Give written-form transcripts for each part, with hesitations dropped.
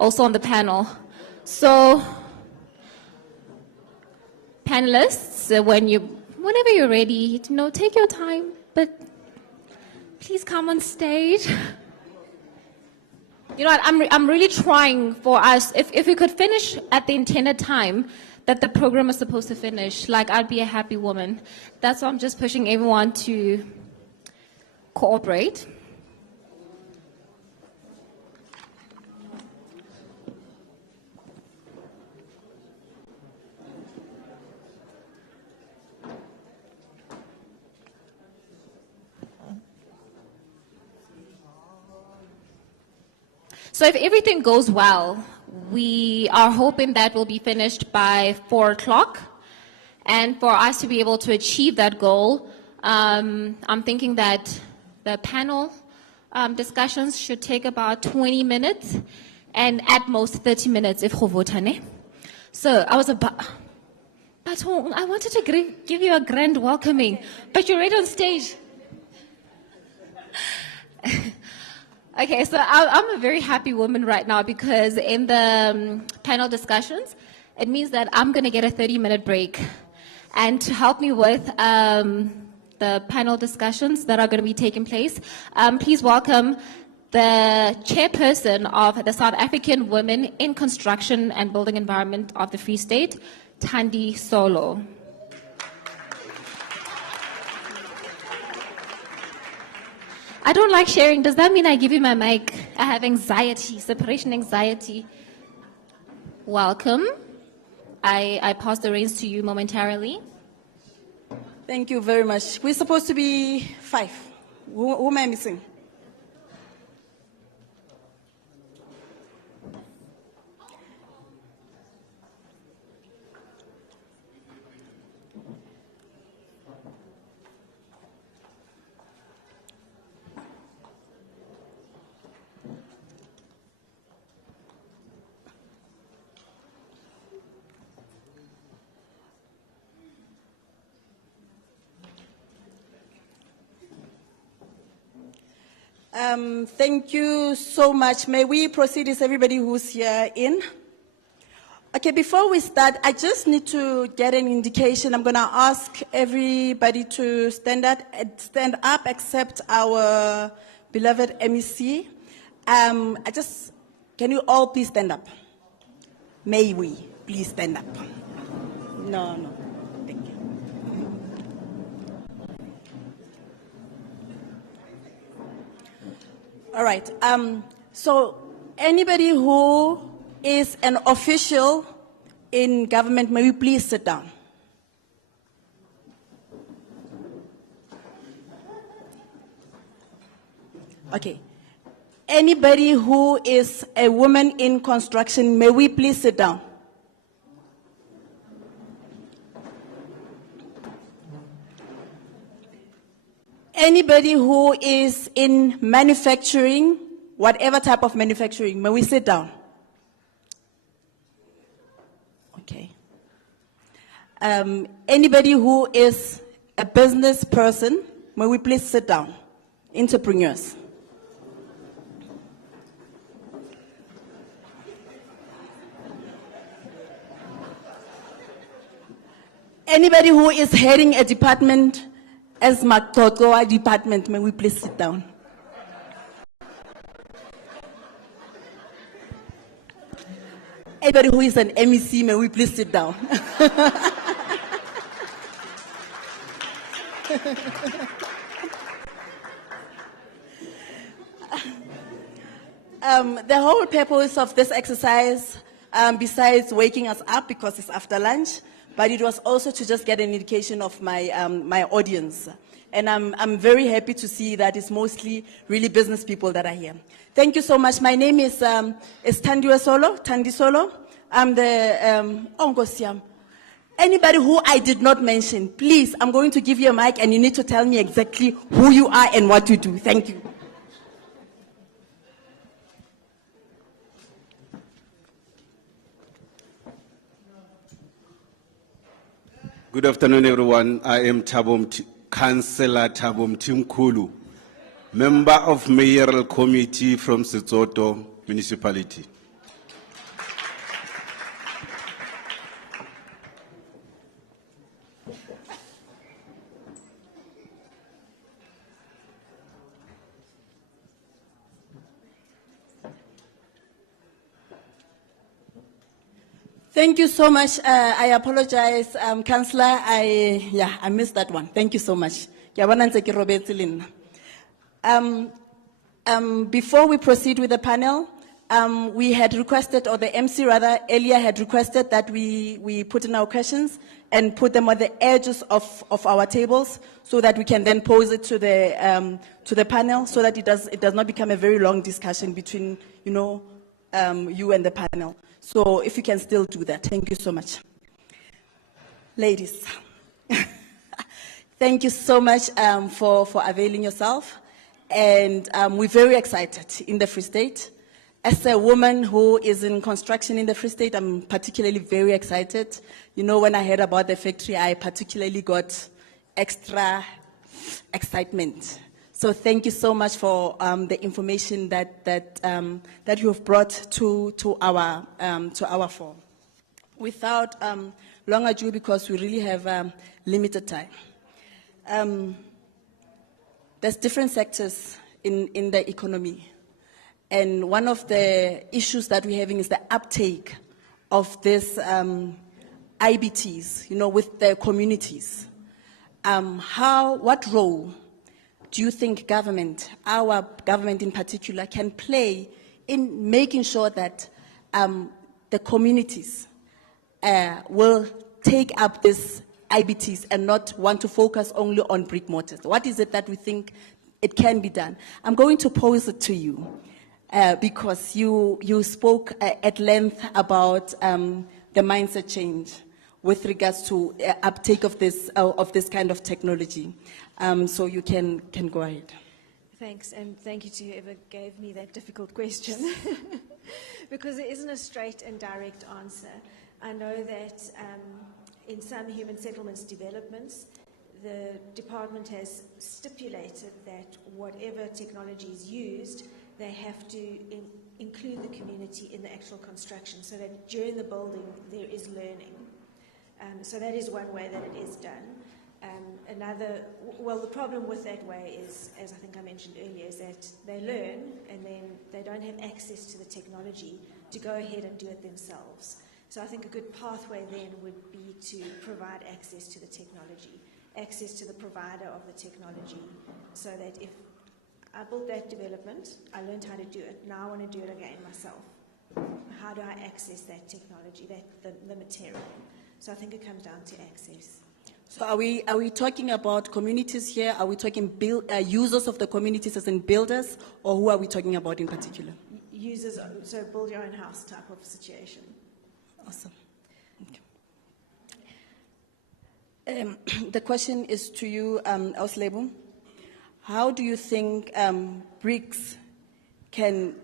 also on the panel. So, panelists, whenever you're ready, take your time, but please come on stage. You know what, I'm really trying for us, if we could finish at the intended time that the program is supposed to finish, I'd be a happy woman. That's why I'm just pushing everyone to cooperate. So if everything goes well, we are hoping that we'll be finished by 4 o'clock. And for us to be able to achieve that goal, I'm thinking that the panel discussions should take about 20 minutes and at most 30 minutes if Hovotane. So I wanted to give you a grand welcoming, but you're right on stage. Okay, so I'm a very happy woman right now because in the panel discussions, it means that I'm going to get a 30-minute break. And to help me with the panel discussions that are going to be taking place, please welcome the chairperson of the South African Women in Construction and Building Environment of the Free State, Thandi Solo. I don't like sharing. Does that mean I give you my mic? I have anxiety, separation anxiety. Welcome. I pass the reins to you momentarily. Thank you very much. We're supposed to be 5. Who am I missing? Thank you so much. May we proceed? Is everybody who's here in? Okay, before we start, I just need to get an indication. I'm going to ask everybody to stand up except our beloved MEC. Can you all please stand up? May we please stand up? No. Thank you. All right. So anybody who is an official in government, may we please sit down? Okay. Anybody who is a woman in construction, may we please sit down? Anybody who is in manufacturing, whatever type of manufacturing, may we sit down? Okay. Anybody who is a business person, may we please sit down? Entrepreneurs. Anybody who is heading a department, as Maktotoa department, may we please sit down? Anybody who is an MEC, may we please sit down? The whole purpose of this exercise, besides waking us up because it's after lunch, but it was also to just get an indication of my my audience. And I'm very happy to see that it's mostly really business people that are here. Thank you so much. My name is Thandi Solo. I'm the Ongosiam. Anybody who I did not mention, please, I'm going to give you a mic and you need to tell me exactly who you are and what you do. Thank you. Good afternoon, everyone. I am Councillor Thabo Mthimkhulu, member of Mayoral Committee from Setsoto Municipality. Thank you so much. I apologize, Councillor. I missed that one. Thank you so much. Ke a bona ntse ke robetse le nna. Before we proceed with the panel, we had requested, or the MC rather, earlier had requested that we put in our questions and put them on the edges of our tables so that we can then pose it to the panel so that it does not become a very long discussion between, you and the panel. So if you can still do that, thank you so much. Ladies, thank you so much for availing yourself. And we're very excited in the Free State. As a woman who is in construction in the Free State, I'm particularly very excited. When I heard about the factory, I particularly got extra excitement. So thank you so much for the information that you have brought to our forum. Without long ado, because we really have limited time. There's different sectors in the economy. And one of the issues that we're having is the uptake of this IBTs, with the communities. What role do you think government, our government in particular, can play in making sure that the communities will take up this IBTs and not want to focus only on brick mortars? What is it that we think it can be done? I'm going to pose it to you because you spoke at length about the mindset change with regards to uptake of this kind of technology. So you can go ahead. Thanks, and thank you to whoever gave me that difficult question, because there isn't a straight and direct answer. I know that in some human settlements developments, the department has stipulated that whatever technology is used, they have to include the community in the actual construction, so that during the building there is learning. So that is one way that it is done. The problem with that way is, as I think I mentioned earlier, is that they learn and then they don't have access to the technology to go ahead and do it themselves. So I think a good pathway then would be to provide access to the technology, access to the provider of the technology, so that if I built that development, I learned how to do it, now I want to do it again myself. How do I access that technology, the material? So I think it comes down to access. So are we talking about communities here? Are we talking users of the communities as in builders, or who are we talking about in particular? Users, so build your own house type of situation. Awesome. Okay. The question is to you, Auslebo. How do you think bricks can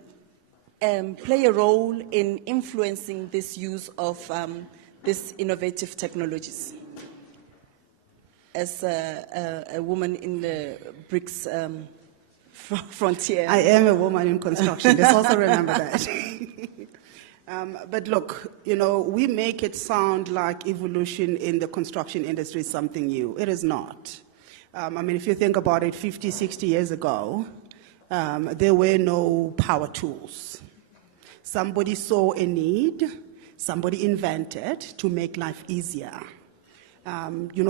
play a role in influencing this use of these innovative technologies? As a woman in the bricks frontier. I am a woman in construction. Let's also remember that. But look, we make it sound like evolution in the construction industry is something new. It is not. If you think about it, 50, 60 years ago, there were no power tools. Somebody saw a need, somebody invented to make life easier.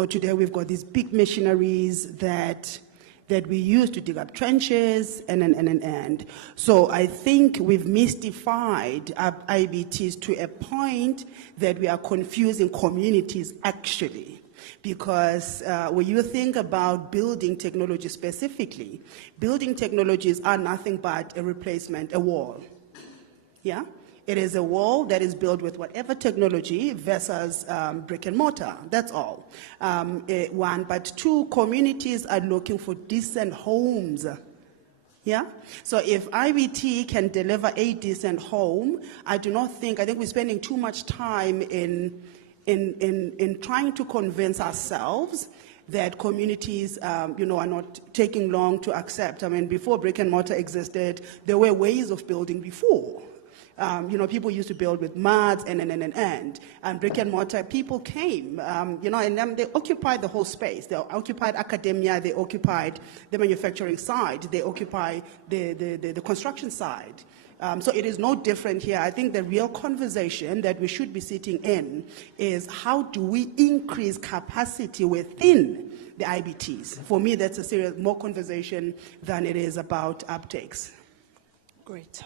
Today we've got these big machineries that we use to dig up trenches and. So I think we've mystified IBTs to a point that we are confusing communities actually. Because when you think about building technology specifically, building technologies are nothing but a replacement, a wall. Yeah? It is a wall that is built with whatever technology versus brick and mortar. That's all. One, but two, communities are looking for decent homes. Yeah? So if IBT can deliver a decent home, I think we're spending too much time in trying to convince ourselves that communities, are not taking long to accept. Before brick and mortar existed, there were ways of building before. People used to build with muds and brick and mortar. People came, and then they occupied the whole space. They occupied academia. They occupied the manufacturing side. They occupied the construction side. So it is no different here. I think the real conversation that we should be sitting in is how do we increase capacity within the IBTs? For me, that's a serious, more conversation than it is about uptakes. Great.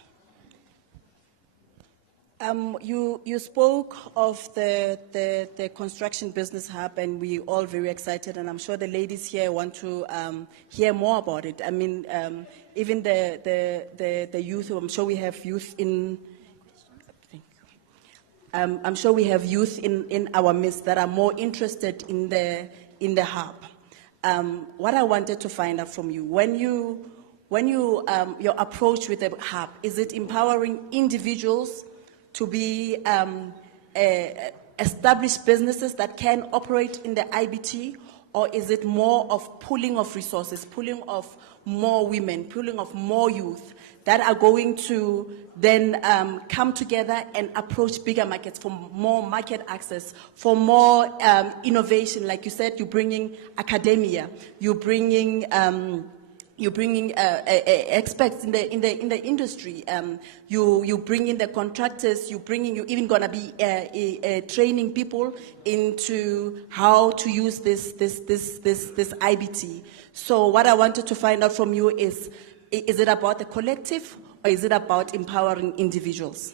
You spoke of the construction business hub, and we're all very excited, and I'm sure the ladies here want to hear more about it. I mean, even the youth, I'm sure we have youth in. Thank you. I'm sure we have youth in our midst that are more interested in the hub. What I wanted to find out from you, when you your approach with the hub, is it empowering individuals to be established businesses that can operate in the IBT, or is it more of pulling of resources, pulling of more women, pulling of more youth that are going to then come together and approach bigger markets for more market access, for more innovation? Like you said, you're bringing academia, you're bringing experts in the industry. You bring in the contractors. You're even gonna be training people into how to use this IBT. So what I wanted to find out from you is it about the collective, or is it about empowering individuals?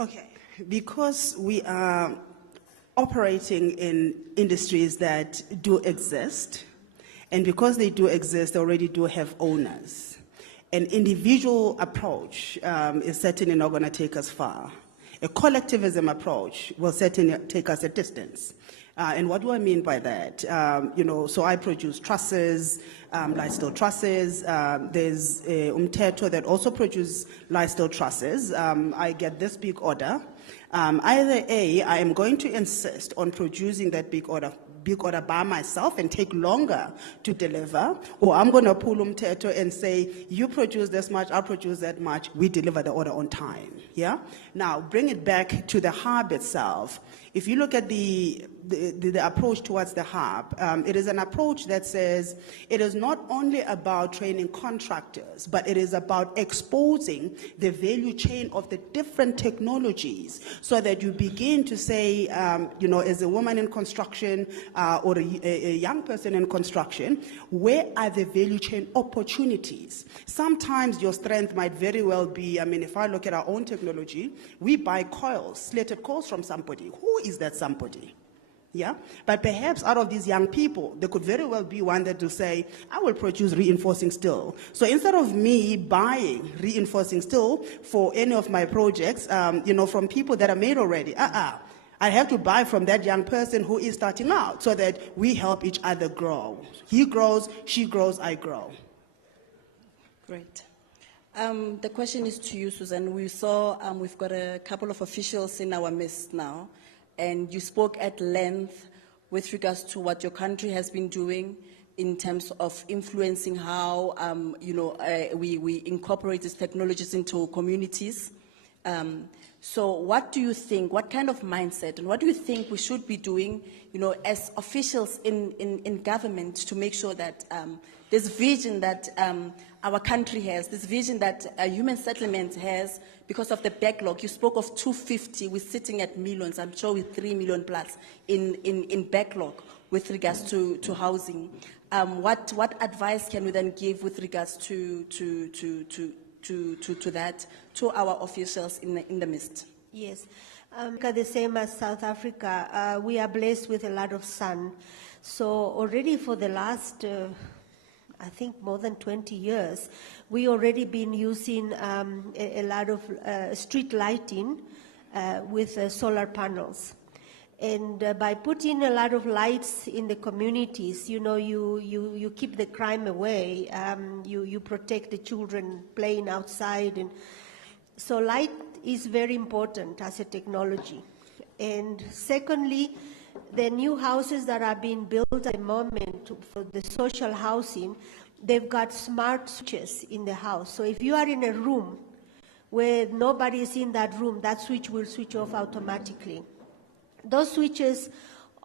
Okay, because we are operating in industries that do exist, and because they do exist, they already do have owners. An individual approach is certainly not going to take us far. A collectivism approach will certainly take us a distance. And what do I mean by that? So I produce trusses, light steel trusses. There's Umteto that also produces light steel trusses. I get this big order. Either A, I am going to insist on producing that big order by myself and take longer to deliver, or I'm going to pull Umteto and say, you produce this much, I'll produce that much, we deliver the order on time. Yeah? Now, bring it back to the hub itself. If you look at the approach towards the hub, it is an approach that says it is not only about training contractors, but it is about exposing the value chain of the different technologies, so that you begin to say, as a woman in construction or a young person in construction, where are the value chain opportunities? Sometimes your strength might very well be, if I look at our own technology, we buy coils, slated coils from somebody. Who is that somebody? Yeah, but perhaps out of these young people, there could very well be one that will say, I will produce reinforcing steel. So instead of me buying reinforcing steel for any of my projects, from people that are made already, I have to buy from that young person who is starting out, so that we help each other grow. He grows, she grows, I grow. Great. The question is to you, Susan. We saw we've got a couple of officials in our midst now, and you spoke at length with regards to what your country has been doing in terms of influencing how we incorporate these technologies into communities. So what do you think, what kind of mindset, and what do you think we should be doing, as officials in government, to make sure that this vision that our country has, this vision that human settlement has, because of the backlog? You spoke of 250, we're sitting at millions, I'm sure with 3 million plus in backlog with regards to housing. What advice can we then give with regards to that to our officials in the midst? Yes, the same as South Africa, we are blessed with a lot of sun. So already for the last, I think more than 20 years, we already been using a lot of street lighting with solar panels. And by putting a lot of lights in the communities, you keep the crime away. You protect the children playing outside, and so light is very important as a technology. And secondly, the new houses that are being built at the moment for the social housing, they've got smart switches in the house. So if you are in a room where nobody is in that room, that switch will switch off automatically. Those switches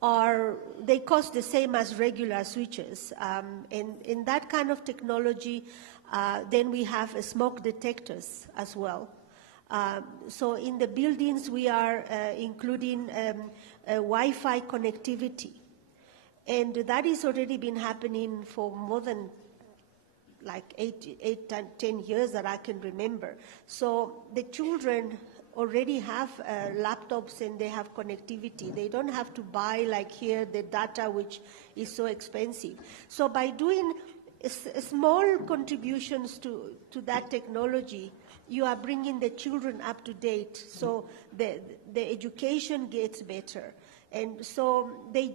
they cost the same as regular switches. And in that kind of technology, Then we have smoke detectors as well. So in the buildings, we are including Wi-Fi connectivity. And that has already been happening for more than like 10 years that I can remember. So the children already have laptops and they have connectivity. They don't have to buy, like here, the data, which is so expensive. So by doing small contributions to that technology, you are bringing the children up to date. So the education gets better. And so they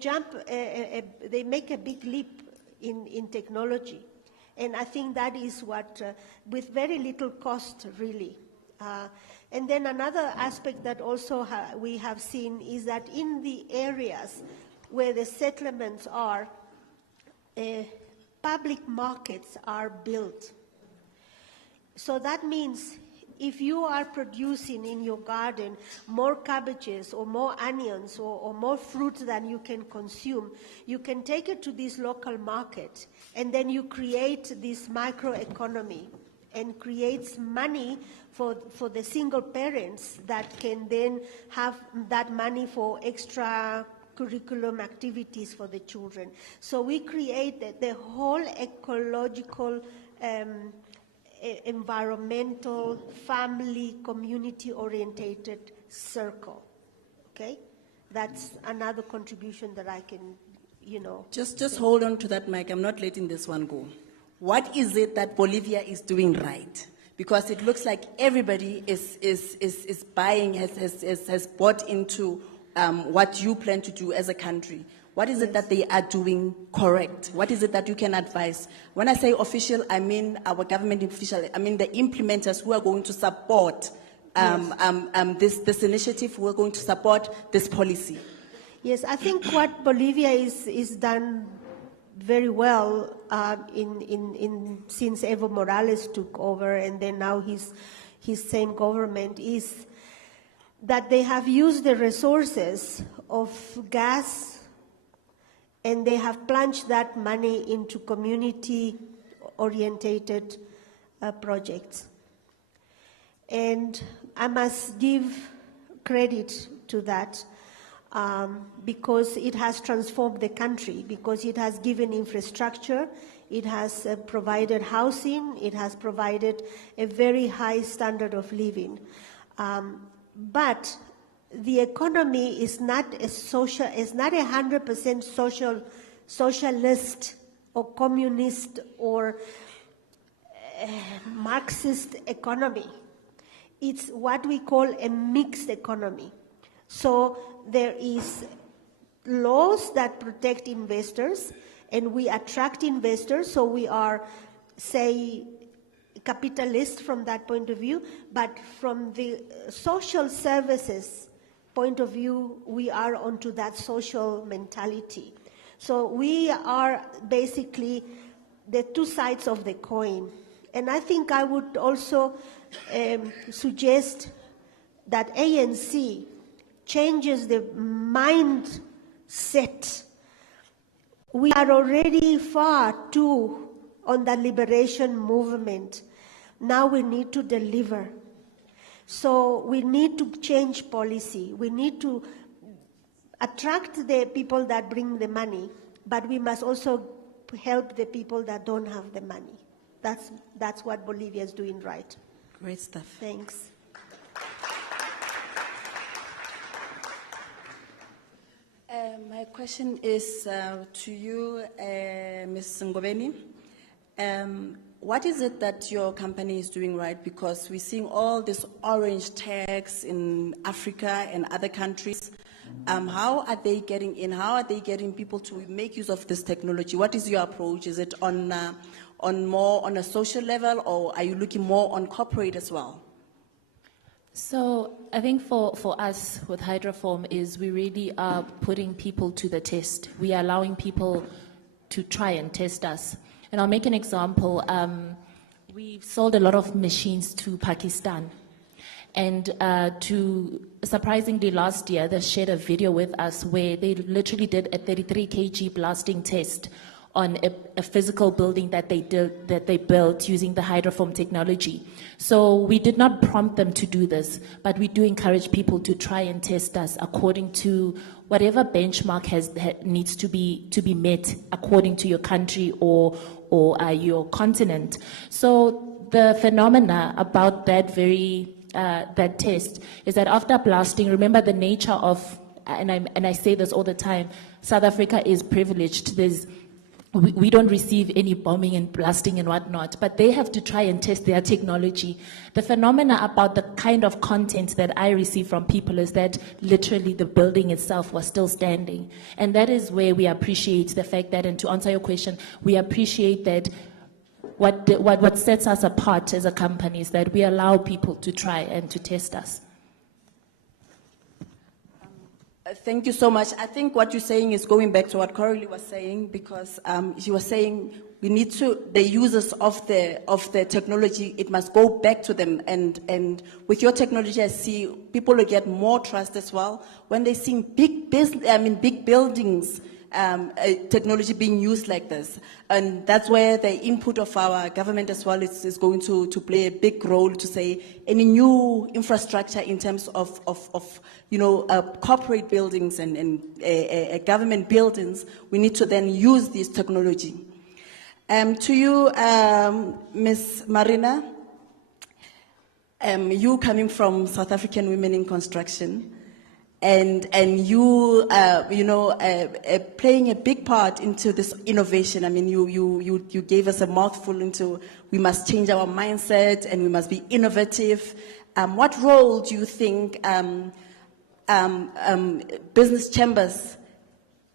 they make a big leap in technology. And I think that is what, with very little cost, really. And then another aspect that also we have seen is that in the areas where the settlements are, public markets are built. So that means if you are producing in your garden more cabbages or more onions or more fruits than you can consume, you can take it to this local market, and then you create this microeconomy and creates money for the single parents that can then have that money for extra curriculum activities for the children. So we create the whole ecological environmental, family, community-orientated circle, okay? That's another contribution that I can, Just hold on to that mic. I'm not letting this one go. What is it that Bolivia is doing right? Because it looks like everybody is buying, has bought into what you plan to do as a country. What is it that they are doing correct? What is it that you can advise? When I say official, I mean our government official. I mean the implementers who are going to support this initiative, who are going to support this policy. Yes, I think what Bolivia is done very well since Evo Morales took over, and then now his same government, is that they have used the resources of gas, and they have plunged that money into community-orientated projects. And I must give credit to that because it has transformed the country, because it has given infrastructure, it has provided housing, it has provided a very high standard of living. But the economy is not a 100% socialist or communist or Marxist economy. It's what we call a mixed economy. So there is laws that protect investors, and we attract investors, so we are, say, capitalist from that point of view, but from the social services point of view, we are onto that social mentality. So we are basically the two sides of the coin. And I think I would also suggest that ANC changes the mindset. We are already far too on the liberation movement. Now we need to deliver. So we need to change policy. We need to attract the people that bring the money, but we must also help the people that don't have the money. That's what Bolivia is doing right. Great stuff. Thanks. My question is to you, Ms. Ngobeni. What is it that your company is doing right? Because we're seeing all these orange tags in Africa and other countries. How are they getting in? How are they getting people to make use of this technology? What is your approach? Is it on more on a social level, or are you looking more on corporate as well? So I think for us with Hydroform is we really are putting people to the test. We are allowing people to try and test us. And I'll make an example. We've sold a lot of machines to Pakistan. And surprisingly last year, they shared a video with us where they literally did a 33 kg blasting test on a physical building that they built using the hydroform technology. So we did not prompt them to do this, but we do encourage people to try and test us according to whatever benchmark needs to be met according to your country or your continent. So the phenomena about that that test is that after blasting, remember the nature of, and I say this all the time, South Africa is privileged. We don't receive any bombing and blasting and whatnot, but they have to try and test their technology. The phenomena about the kind of content that I receive from people is that literally the building itself was still standing. And that is where we appreciate the fact that, and to answer your question, we appreciate that what sets us apart as a company is that we allow people to try and to test us. Thank you so much. I think what you're saying is going back to what Coralie was saying, because she was saying we need to, the users of the technology, it must go back to them. And with your technology, I see people will get more trust as well when they see big buildings, technology being used like this. And that's where the input of our government as well is going to play a big role to say any new infrastructure in terms of corporate buildings and government buildings, we need to then use this technology. To you, Ms. Marina, you coming from South African Women in Construction, and you playing a big part into this innovation. I mean, you gave us a mouthful into we must change our mindset and we must be innovative. What role do you think business chambers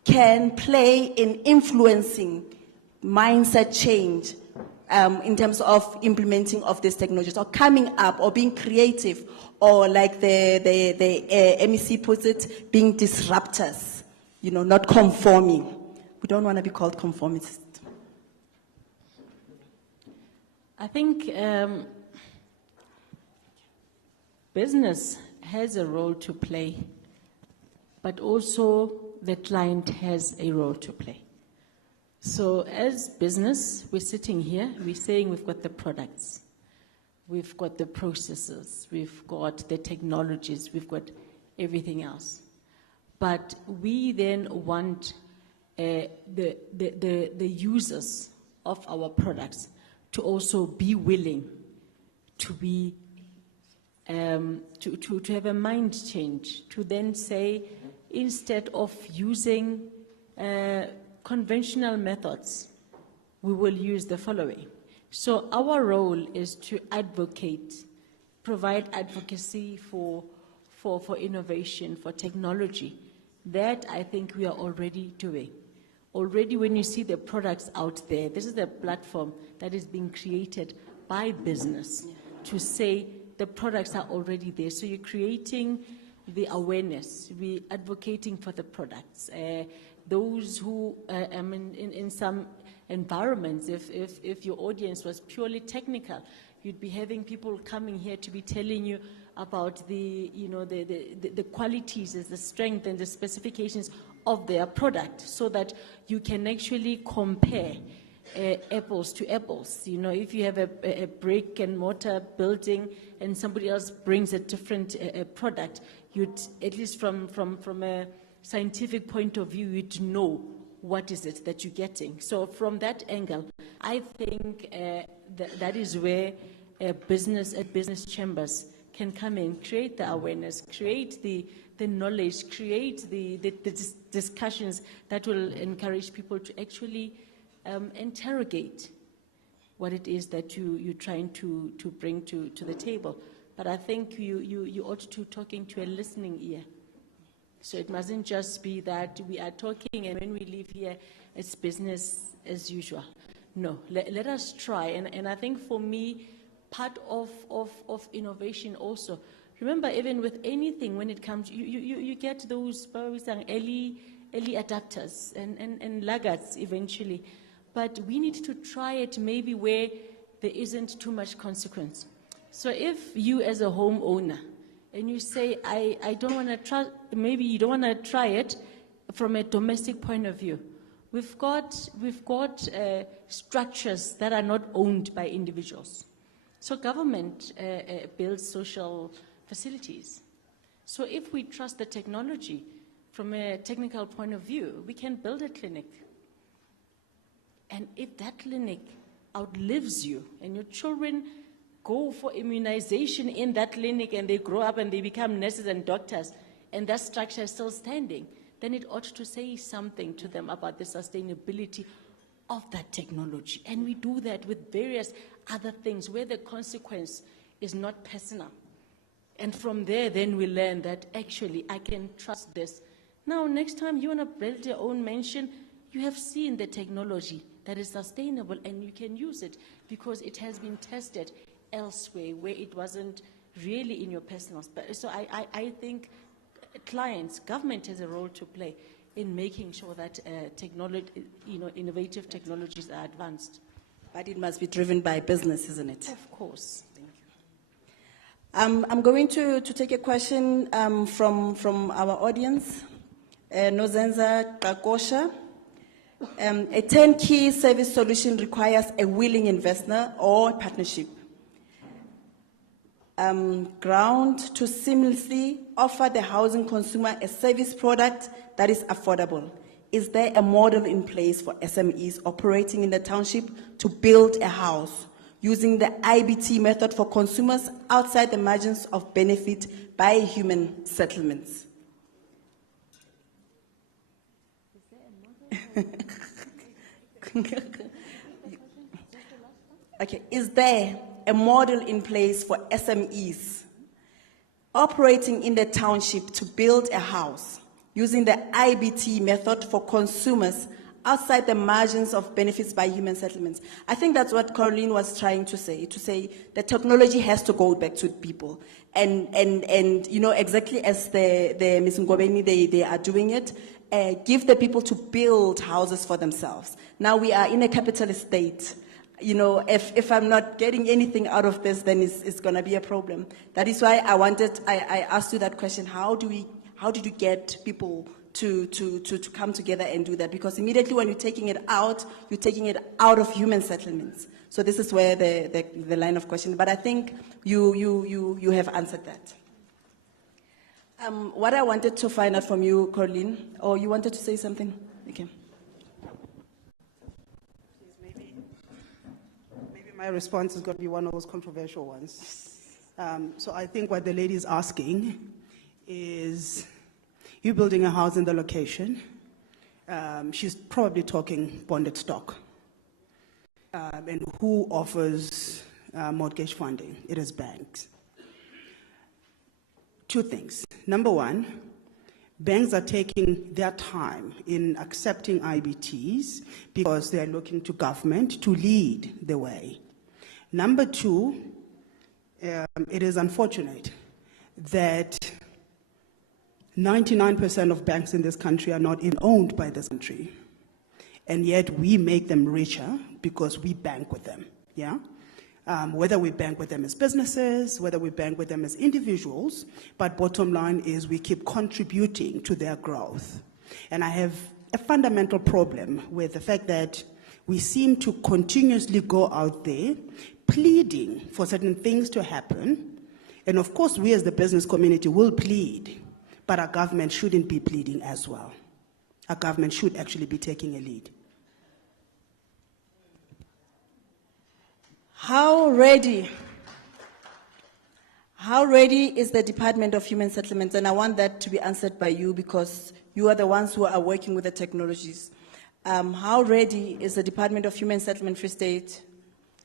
can play in influencing mindset change in terms of implementing of these technologies, or coming up, or being creative, or like the MEC puts it, being disruptors, not conforming. We don't want to be called conformists. I think business has a role to play, but also the client has a role to play. So as business, we're sitting here, we're saying we've got the products, we've got the processes, we've got the technologies, we've got everything else. But we then want the users of our products to also be willing to be to have a mind change, to then say, instead of using conventional methods, we will use the following. So our role is to advocate, provide advocacy for innovation, for technology. That I think we are already doing. Already when you see the products out there, this is the platform that is being created by business to say the products are already there. So you're creating the awareness, we're advocating for the products. Those who, in some environments, if your audience was purely technical, you'd be having people coming here to be telling you about the qualities, the strength and the specifications of their product, so that you can actually compare apples to apples. If you have a brick and mortar building and somebody else brings a different product, you'd, at least from a scientific point of view, you'd know what is it that you're getting. So from that angle, I think that is where business chambers can come in, create the awareness, create the knowledge, create the discussions that will encourage people to actually interrogate what it is that you're trying to bring to the table. But I think you ought to talking to a listening ear. So it mustn't just be that we are talking and when we leave here, it's business as usual. No, let us try. And I think for me, part of innovation also, remember, even with anything, when it comes, you get those early adapters and laggards eventually. But we need to try it maybe where there isn't too much consequence. So if you as a homeowner, and you say, I don't want to try, maybe you don't want to try it from a domestic point of view, We've got structures that are not owned by individuals. So government builds social facilities. So if we trust the technology from a technical point of view, we can build a clinic. And if that clinic outlives you and your children go for immunization in that clinic and they grow up and they become nurses and doctors, and that structure is still standing, then it ought to say something to them about the sustainability of that technology. And we do that with various other things where the consequence is not personal. And from there, then we learn that actually I can trust this. Now, next time you want to build your own mansion, you have seen the technology that is sustainable and you can use it because it has been tested elsewhere where it wasn't really in your personal space. So I think clients, government has a role to play in making sure that innovative technologies are advanced. But it must be driven by business, isn't it? Of course. I'm going to take a question from our audience. Nozenza Kakosha. A turnkey service solution requires a willing investor or partnership. Ground to seamlessly offer the housing consumer a service product that is affordable. Is there a model in place for SMEs operating in the township to build a house using the IBT method for consumers outside the margins of benefit by human settlements? Okay, is there a model in place for SMEs operating in the township to build a house using the IBT method for consumers outside the margins of benefits by human settlements? I think that's what Caroline was trying to say the technology has to go back to people. And exactly as the Ms. Ngobeni, they are doing it, give the people to build houses for themselves. Now we are in a capitalist state. If I'm not getting anything out of this, then it's going to be a problem. That is why I asked you that question. How did you get people to come together and do that? Because immediately when you're taking it out of human settlements. So this is where the line of question. But I think you have answered that. What I wanted to find out from you, Caroline, or you wanted to say something? Okay. My response is going to be one of those controversial ones. So I think what the lady is asking is, you building a house in the location. She's probably talking bonded stock. And who offers mortgage funding? It is banks. Two things. Number one, banks are taking their time in accepting IBTs because they are looking to government to lead the way. Number two, it is unfortunate that 99% of banks in this country are not even owned by this country. And yet we make them richer because we bank with them, yeah? Whether we bank with them as businesses, whether we bank with them as individuals, but bottom line is we keep contributing to their growth. And I have a fundamental problem with the fact that we seem to continuously go out there pleading for certain things to happen. And of course, we as the business community will plead, but our government shouldn't be pleading as well. Our government should actually be taking a lead. How ready is the Department of Human Settlements? And I want that to be answered by you because you are the ones who are working with the technologies. How ready is the Department of Human Settlement Free State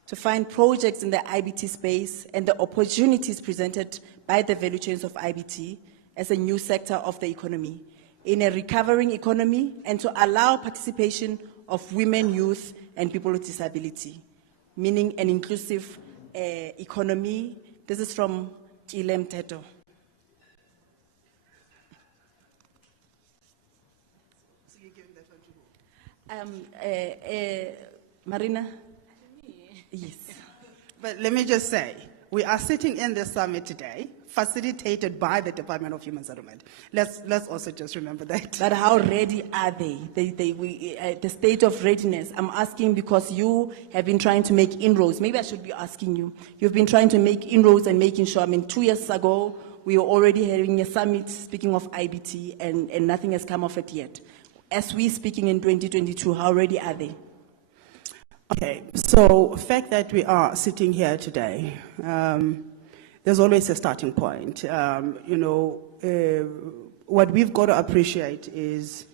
to find projects in the IBT space and the opportunities presented by the value chains of IBT as a new sector of the economy, in a recovering economy, and to allow participation of women, youth, and people with disability, meaning an inclusive economy? This is from Kilem Teto. Marina? Yes. But let me just say, We are sitting in this summit today, facilitated by the Department of Human Settlement. Let's also just remember that. But how ready are they? The state of readiness. I'm asking because you have been trying to make inroads. Maybe I should be asking you. You've been trying to make inroads and making sure. I mean, 2 years ago, we were already having a summit speaking of IBT, and nothing has come of it yet. As we're speaking in 2022, how ready are they? Okay, so the fact that we are sitting here today, there's always a starting point. What we've got to appreciate is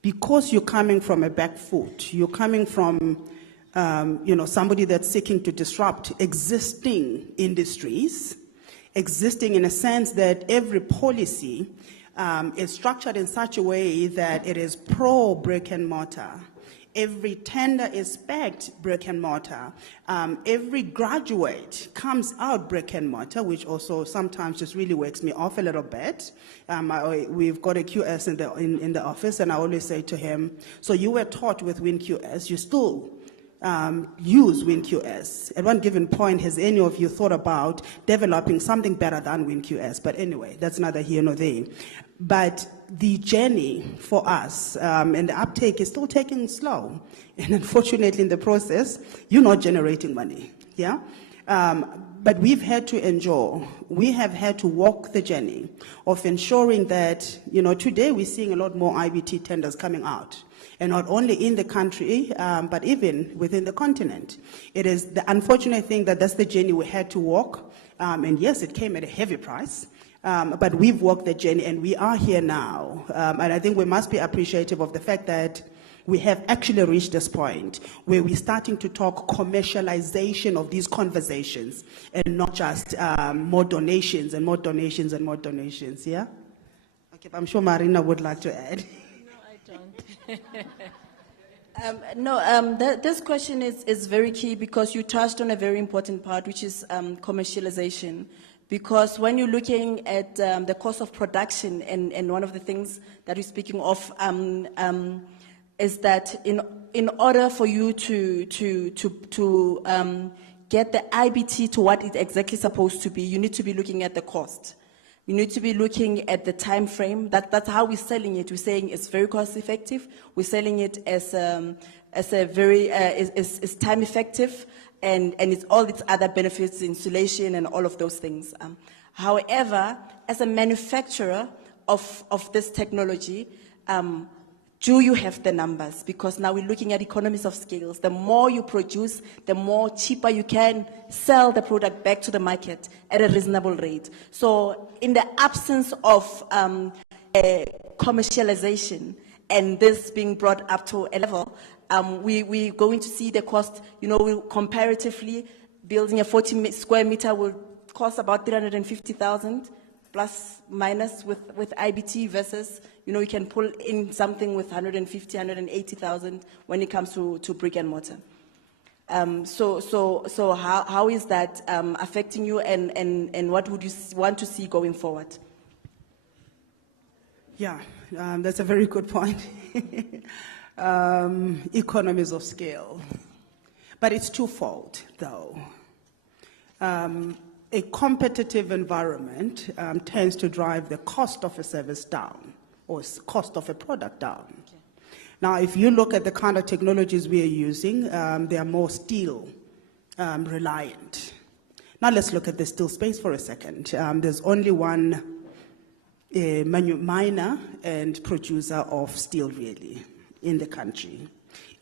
because you're coming from a back foot, you're coming from, somebody that's seeking to disrupt existing industries, existing in a sense that every policy is structured in such a way that it is pro-brick and mortar. Every tender is backed brick and mortar. Every graduate comes out brick and mortar, which also sometimes just really wakes me off a little bit. We've got a QS in the office, and I always say to him, so you were taught with WinQS, you still use WinQS. At one given point, has any of you thought about developing something better than WinQS? But anyway, that's neither here nor there. But the journey for us and the uptake is still taking slow. And unfortunately, in the process, you're not generating money. Yeah? But we've had to endure. We have had to walk the journey of ensuring that, today we're seeing a lot more IBT tenders coming out. And not only in the country, but even within the continent. It is the unfortunate thing that that's the journey we had to walk. And yes, it came at a heavy price. But we've walked the journey and we are here now. And I think we must be appreciative of the fact that we have actually reached this point where we're starting to talk commercialization of these conversations and not just more donations and more donations and more donations, yeah? Okay, I'm sure Marina would like to add. No, I don't. This question is very key because you touched on a very important part, which is commercialization. Because when you're looking at the cost of production, and one of the things that we're speaking of is that in order for you to get the IBT to what it's exactly supposed to be, you need to be looking at the cost. You need to be looking at the time frame. That's how we're selling it. We're saying it's very cost effective. We're selling it as a very is time effective. And it's all its other benefits, insulation and all of those things. However, as a manufacturer of this technology, do you have the numbers? Because now we're looking at economies of scales. The more you produce, the more cheaper you can sell the product back to the market at a reasonable rate. So in the absence of commercialization and this being brought up to a level, we're going to see the cost, comparatively, building a 40 square meter will cost about 350,000 plus minus with IBT versus, you can pull in something with 150, 180,000 when it comes to brick and mortar. So how is that affecting you and what would you want to see going forward? Yeah, that's a very good point. Economies of scale. But it's twofold, though. A competitive environment tends to drive the cost of a service down or cost of a product down. Okay. Now, if you look at the kind of technologies we are using, they are more steel reliant. Now, let's look at the steel space for a second. There's only one miner and producer of steel, really, in the country.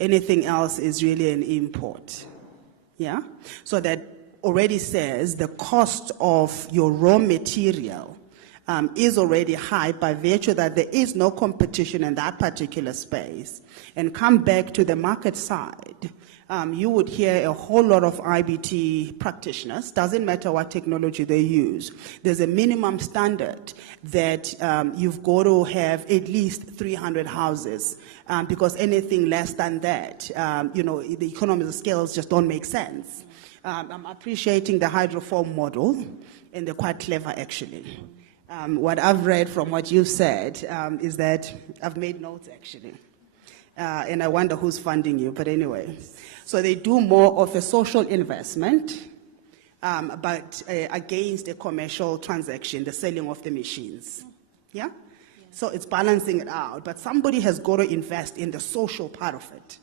Anything else is really an import. Yeah? So that already says the cost of your raw material is already high by virtue that there is no competition in that particular space. And come back to the market side, you would hear a whole lot of IBT practitioners, doesn't matter what technology they use. There's a minimum standard that you've got to have at least 300 houses because anything less than that, the economies of scales just don't make sense. I'm appreciating the hydroform model, and they're quite clever, actually. What I've read from what you've said is that I've made notes, actually. And I wonder who's funding you, but anyway. So they do more of a social investment but against a commercial transaction, the selling of the machines. Yeah? So it's balancing it out, but somebody has got to invest in the social part of it.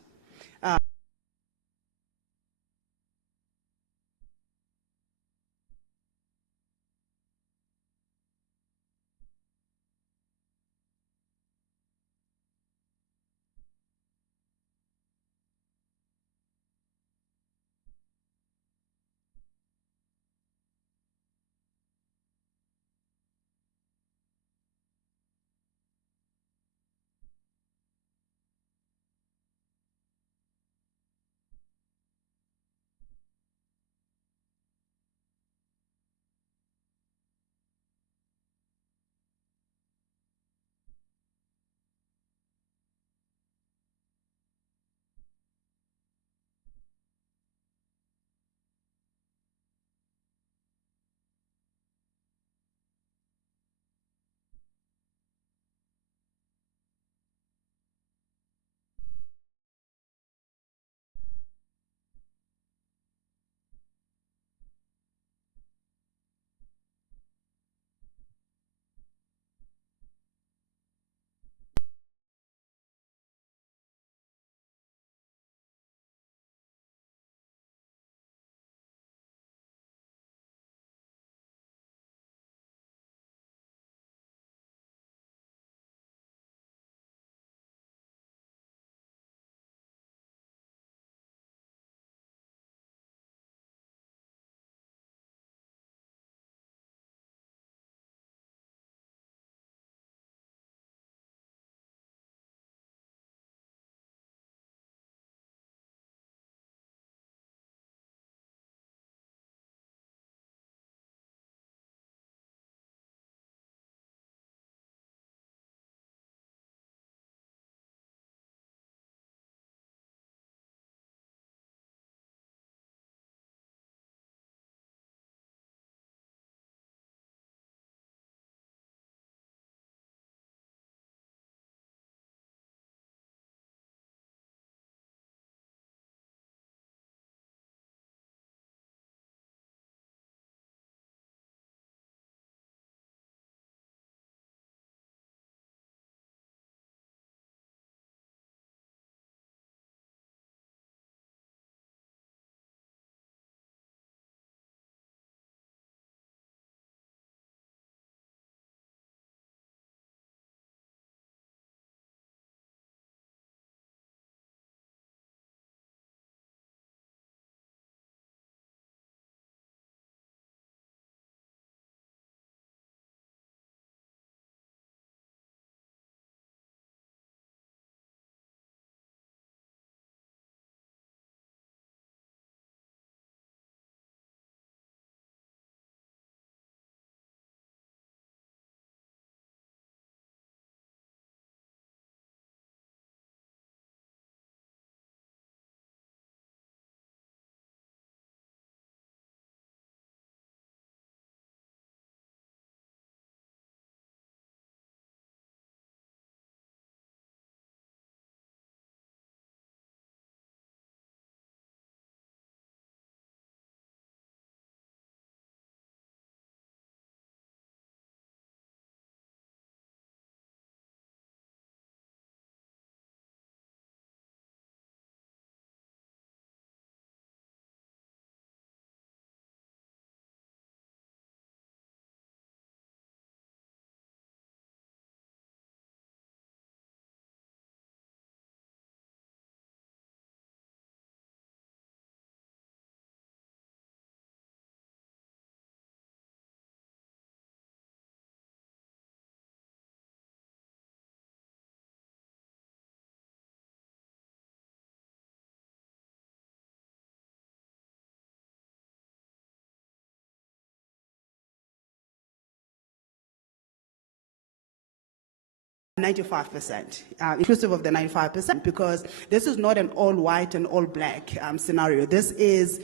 %, inclusive of the 95%, because this is not an all white and all black scenario. This is,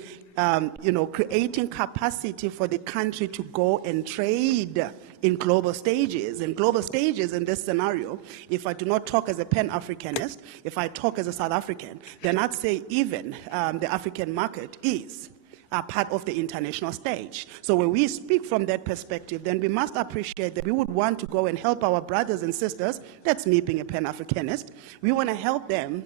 creating capacity for the country to go and trade in global stages. In global stages, in this scenario, if I do not talk as a Pan-Africanist, if I talk as a South African, then I'd say even the African market is are part of the international stage. So when we speak from that perspective, then we must appreciate that we would want to go and help our brothers and sisters. That's me being a Pan-Africanist. We want to help them,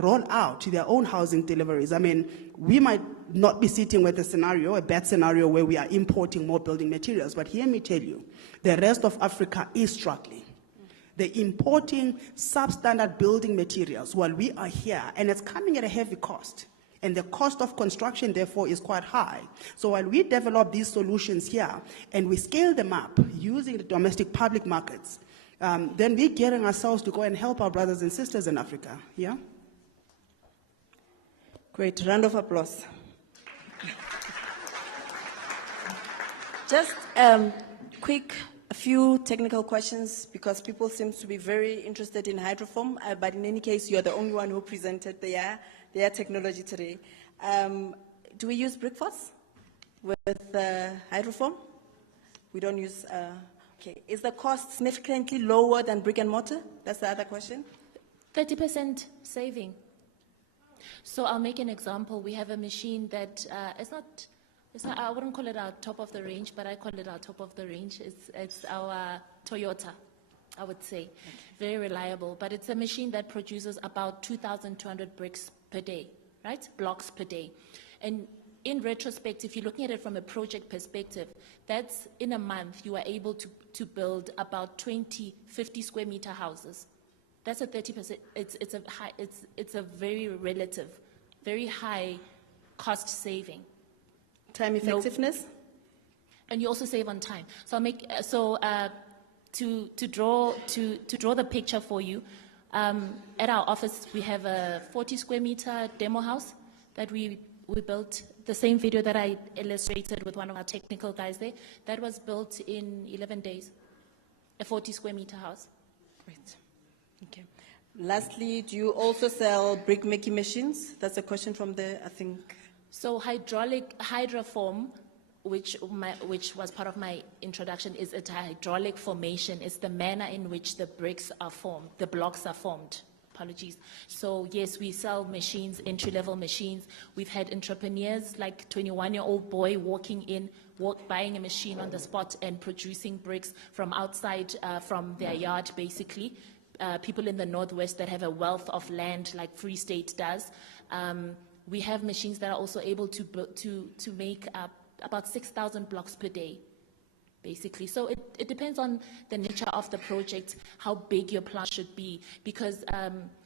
roll out their own housing deliveries. I mean, we might not be sitting with a bad scenario where we are importing more building materials, but hear me tell you, the rest of Africa is struggling. They're importing substandard building materials while we are here, and it's coming at a heavy cost. And the cost of construction, therefore, is quite high. So while we develop these solutions here and we scale them up using the domestic public markets, then we're gearing ourselves to go and help our brothers and sisters in Africa. Yeah? Great, round of applause. Just a few technical questions because people seem to be very interested in hydroform, but in any case, you're the only one who presented their technology today. Do we use brickforce with hydroform? We don't use, okay. Is the cost significantly lower than brick and mortar? That's the other question. 30% saving. So I'll make an example. We have a machine that it's not, I wouldn't call it our top of the range, but I call it our top of the range. It's our Toyota, I would say. Very reliable, but it's a machine that produces about 2,200 bricks per day, right? Blocks per day. And in retrospect, if you're looking at it from a project perspective, that's in a month you are able to build about 50 square meter houses. That's a 30%. It's a very relative, very high cost saving. Time effectiveness. And you also save on time. So to draw the picture for you, at our office we have a 40 square meter demo house that we built. The same video that I illustrated with one of our technical guys there, that was built in 11 days. A 40 square meter house. Great. Okay. Lastly, do you also sell brick making machines? That's a question from I think. So hydroform, which was part of my introduction, is a hydraulic formation. It's the manner in which the bricks are formed, the blocks are formed. Apologies. So yes, we sell machines, entry-level machines. We've had entrepreneurs like 21-year-old boy buying a machine on the spot and producing bricks from outside, from their yard, basically. People in the Northwest that have a wealth of land like Free State does. We have machines that are also able to make about 6,000 blocks per day, basically. So it depends on the nature of the project, how big your plant should be. Because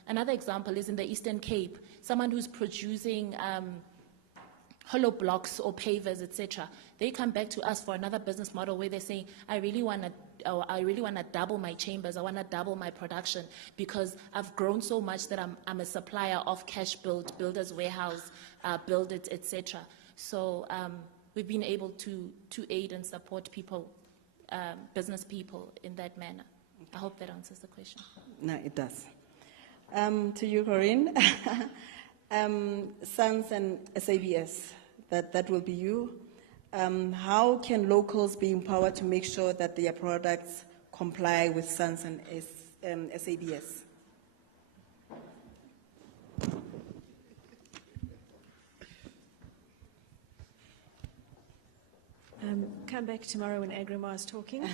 another example is in the Eastern Cape, someone who's producing hollow blocks or pavers, etc. They come back to us for another business model where they're saying, I really want to double my chambers, I want to double my production because I've grown so much that I'm a supplier of cash builders warehouse, build it, etc. So we've been able to aid and support people, business people in that manner. I hope that answers the question. No, it does. To you, Corinne. SANS and SABS, that will be you. How can locals be empowered to make sure that their products comply with SANS and SABS? Come back tomorrow when Agrimar is talking.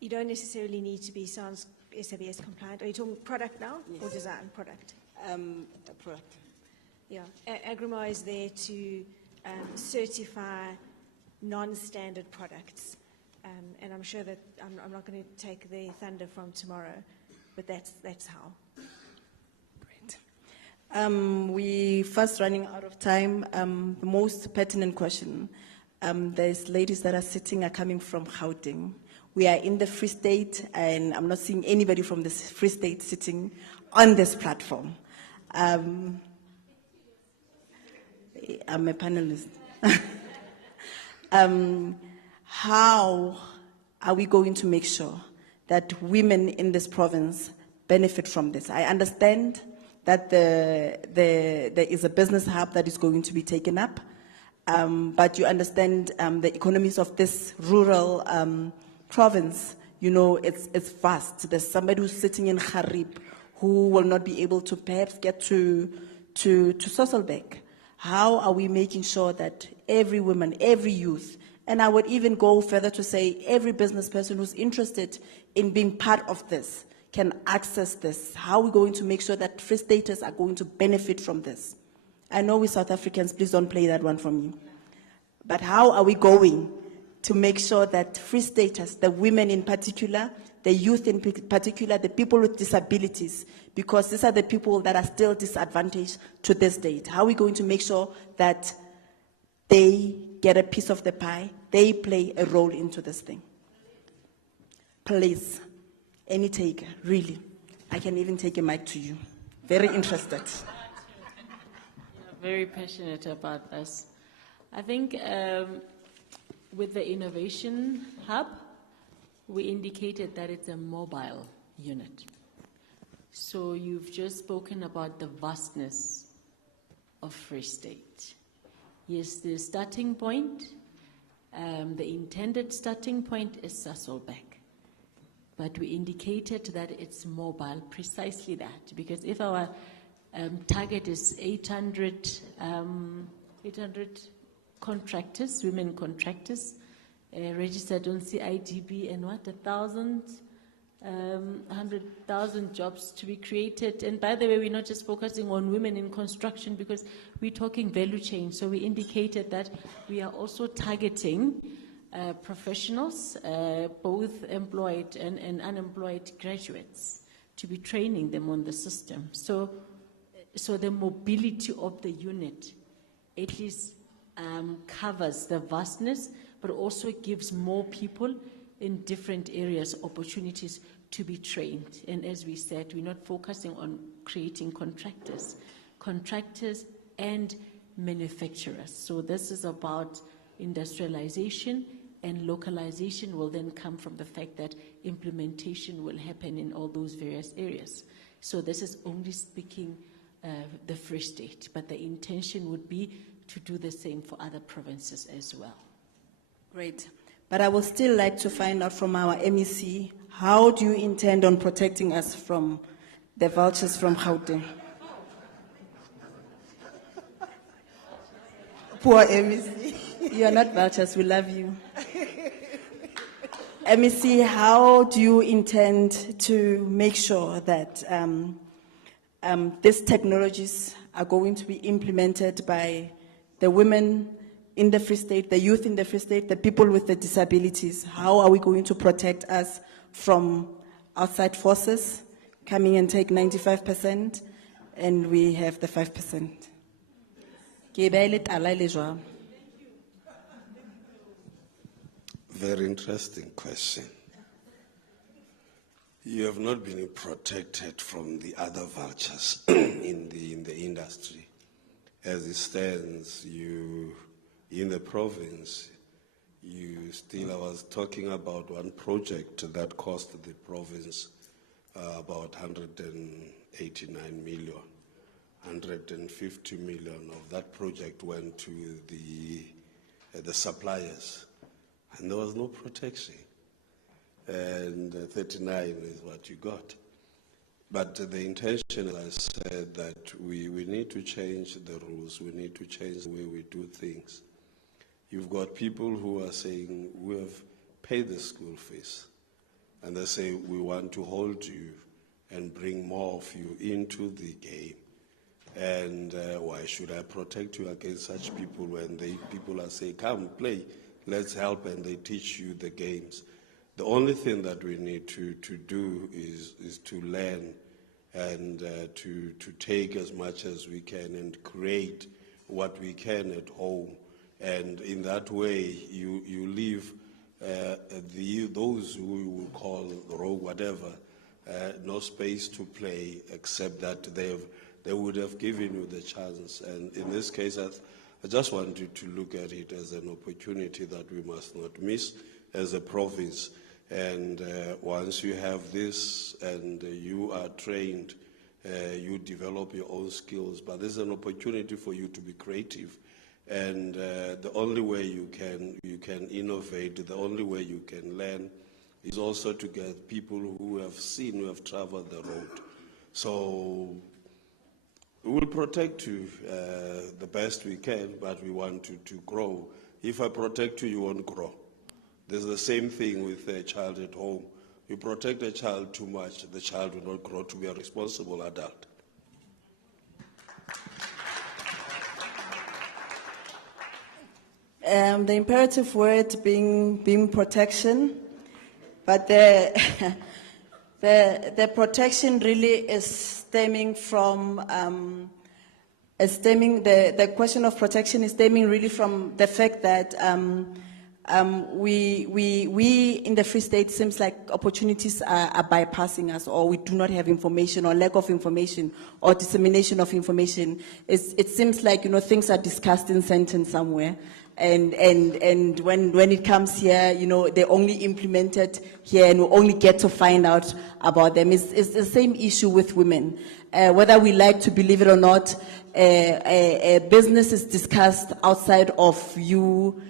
You don't necessarily need to be SANS SABS compliant. Are you talking product now? Yes. Or design? Product. Product. Yeah. Agrimar is there to certify non-standard products. And I'm sure that I'm not going to take the thunder from tomorrow, but that's how. Great. We fast running out of time. The most pertinent question. There's ladies that are coming from Gauteng. We are in the Free State, and I'm not seeing anybody from the Free State sitting on this platform. I'm a panelist. How are we going to make sure that women in this province benefit from this? I understand that there is a business hub that is going to be taken up, but you understand the economies of this rural province, it's vast. There's somebody who's sitting in Harib who will not be able to perhaps get to Sasolburg? How are we making sure that every woman, every youth, and I would even go further to say every business person who's interested in being part of this can access this? How are we going to make sure that Free Staters are going to benefit from this? I know we South Africans, please don't play that one from me. But how are we going to make sure that Free Staters, the women in particular, the youth in particular, the people with disabilities, because these are the people that are still disadvantaged to this date. How are we going to make sure that they get a piece of the pie, they play a role into this thing? Please, any taker, really. I can even take a mic to you. Very interested. Very passionate about this. I think with the Innovation Hub, we indicated that it's a mobile unit. So you've just spoken about the vastness of Free State. Yes, the starting point, the intended starting point is Sasolburg. But we indicated that it's mobile, precisely that, because if our target is 800 contractors, women contractors, registered on CIDB, and 100,000 jobs to be created. And by the way, we're not just focusing on women in construction because we're talking value chain. So we indicated that we are also targeting professionals, both employed and unemployed graduates, to be training them on the system. So the mobility of the unit at least covers the vastness, but also gives more people in different areas opportunities to be trained. And as we said, we're not focusing on creating contractors and manufacturers. So this is about industrialization, and localization will then come from the fact that implementation will happen in all those various areas. So this is only speaking the Free State, but the intention would be to do the same for other provinces as well. Great. But I would still like to find out from our MEC, how do you intend on protecting us from the vultures from Gauteng? Poor MEC. You are not vultures, we love you. MEC, how do you intend to make sure that these technologies are going to be implemented by the women in the Free State, the youth in the Free State, the people with the disabilities? How are we going to protect us from outside forces coming and take 95%, and we have the 5%? Very interesting question. You have not been protected from the other vultures in the industry. As it stands, you in the province, you still, I was talking about one project that cost the province about 189 million. 150 million of that project went to the suppliers, and there was no protection. And 39 is what you got. But the intention, as I said, that we need to change the rules, we need to change the way we do things. You've got people who are saying, we have paid the school fees, and they say, we want to hold you and bring more of you into the game. And why should I protect you against such people when people are saying, come, play, let's help, and they teach you the games? The only thing that we need to do is to learn and to take as much as we can and create what we can at home. And in that way, you leave those who you will call rogue, whatever, no space to play, except that they would have given you the chance. And in this case, I just want you to look at it as an opportunity that we must not miss as a province. And once you have this and you are trained, you develop your own skills. But there's an opportunity for you to be creative. And the only way you can innovate, the only way you can learn is also to get people who have traveled the road. So we will protect you the best we can, but we want to grow. If I protect you, you won't grow. There's the same thing with a child at home. You protect a child too much, the child will not grow to be a responsible adult. The imperative word being protection, but the the protection really is stemming from the question of protection is stemming really from the fact that we in the Free State seems like opportunities are bypassing us, or we do not have information, or lack of information, or dissemination of information. It seems like, you know, things are discussed in sentence somewhere. And when it comes here, you know, they only implement it here and we only get to find out about them. It's the same issue with women. Whether we like to believe it or not, business is discussed outside of you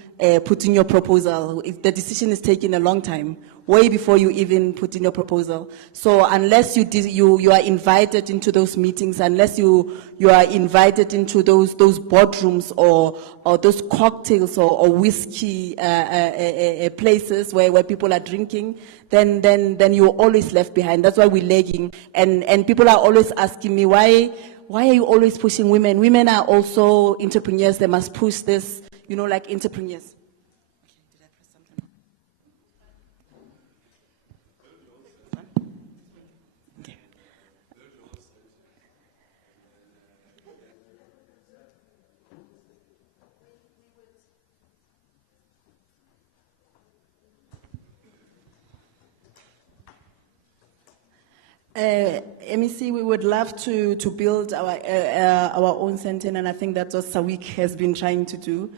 putting your proposal. If the decision is taken a long time, way before you even put in your proposal. So unless you are invited into those meetings, unless you are invited into those boardrooms or those cocktails or whiskey places where people are drinking, then you're always left behind. That's why we're lagging. And people are always asking me, why are you always pushing women? Women are also entrepreneurs. They must push this, you know, like entrepreneurs. MEC, we would love to build our own center, and I think that's what Sawik has been trying to do,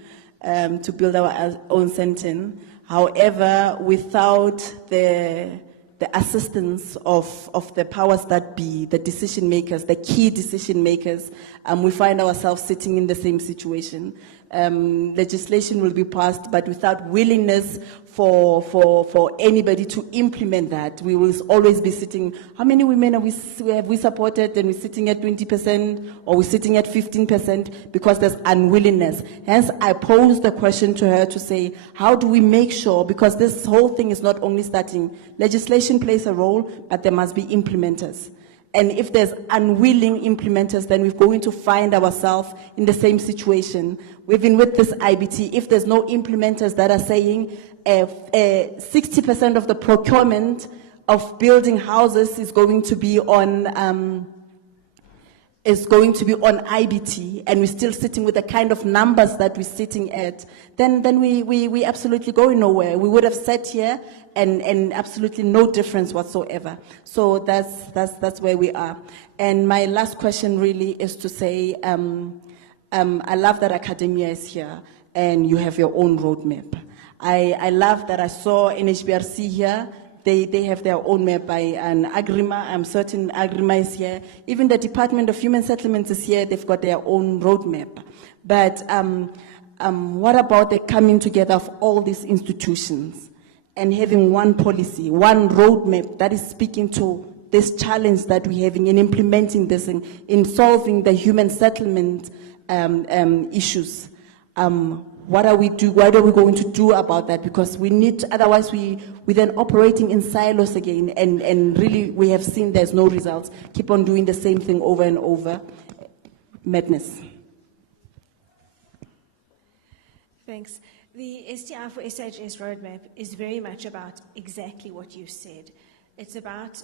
to build our own center. However, without the assistance of the powers that be, the decision makers, the key decision makers, we find ourselves sitting in the same situation. Legislation will be passed, but without willingness for anybody to implement that, we will always be sitting. How many women have we supported, and we're sitting at 20%, or we're sitting at 15%, because there's unwillingness. Hence, I posed the question to her to say, how do we make sure, because this whole thing is not only starting, legislation plays a role, but there must be implementers. And if there's unwilling implementers, then we're going to find ourselves in the same situation. We've been with this IBT. If there's no implementers that are saying 60% of the procurement of building houses is going to be on IBT, and we're still sitting with the kind of numbers that we're sitting at, then we absolutely going nowhere. We would have sat here and absolutely no difference whatsoever. So that's where we are. And my last question really is to say, I love that academia is here and you have your own roadmap. I love that I saw NHBRC here. They have their own map by an Agrima. I'm certain Agrima is here. Even the Department of Human Settlements is here. They've got their own roadmap. But what about the coming together of all these institutions and having one policy, one roadmap that is speaking to this challenge that we're having in implementing this, in solving the human settlement issues? What are we going to do about that? Because we need, otherwise we then operating in silos again, and really we have seen there's no results. Keep on doing the same thing over and over. Madness. Thanks. The STI for SHS roadmap is very much about exactly what you said. It's about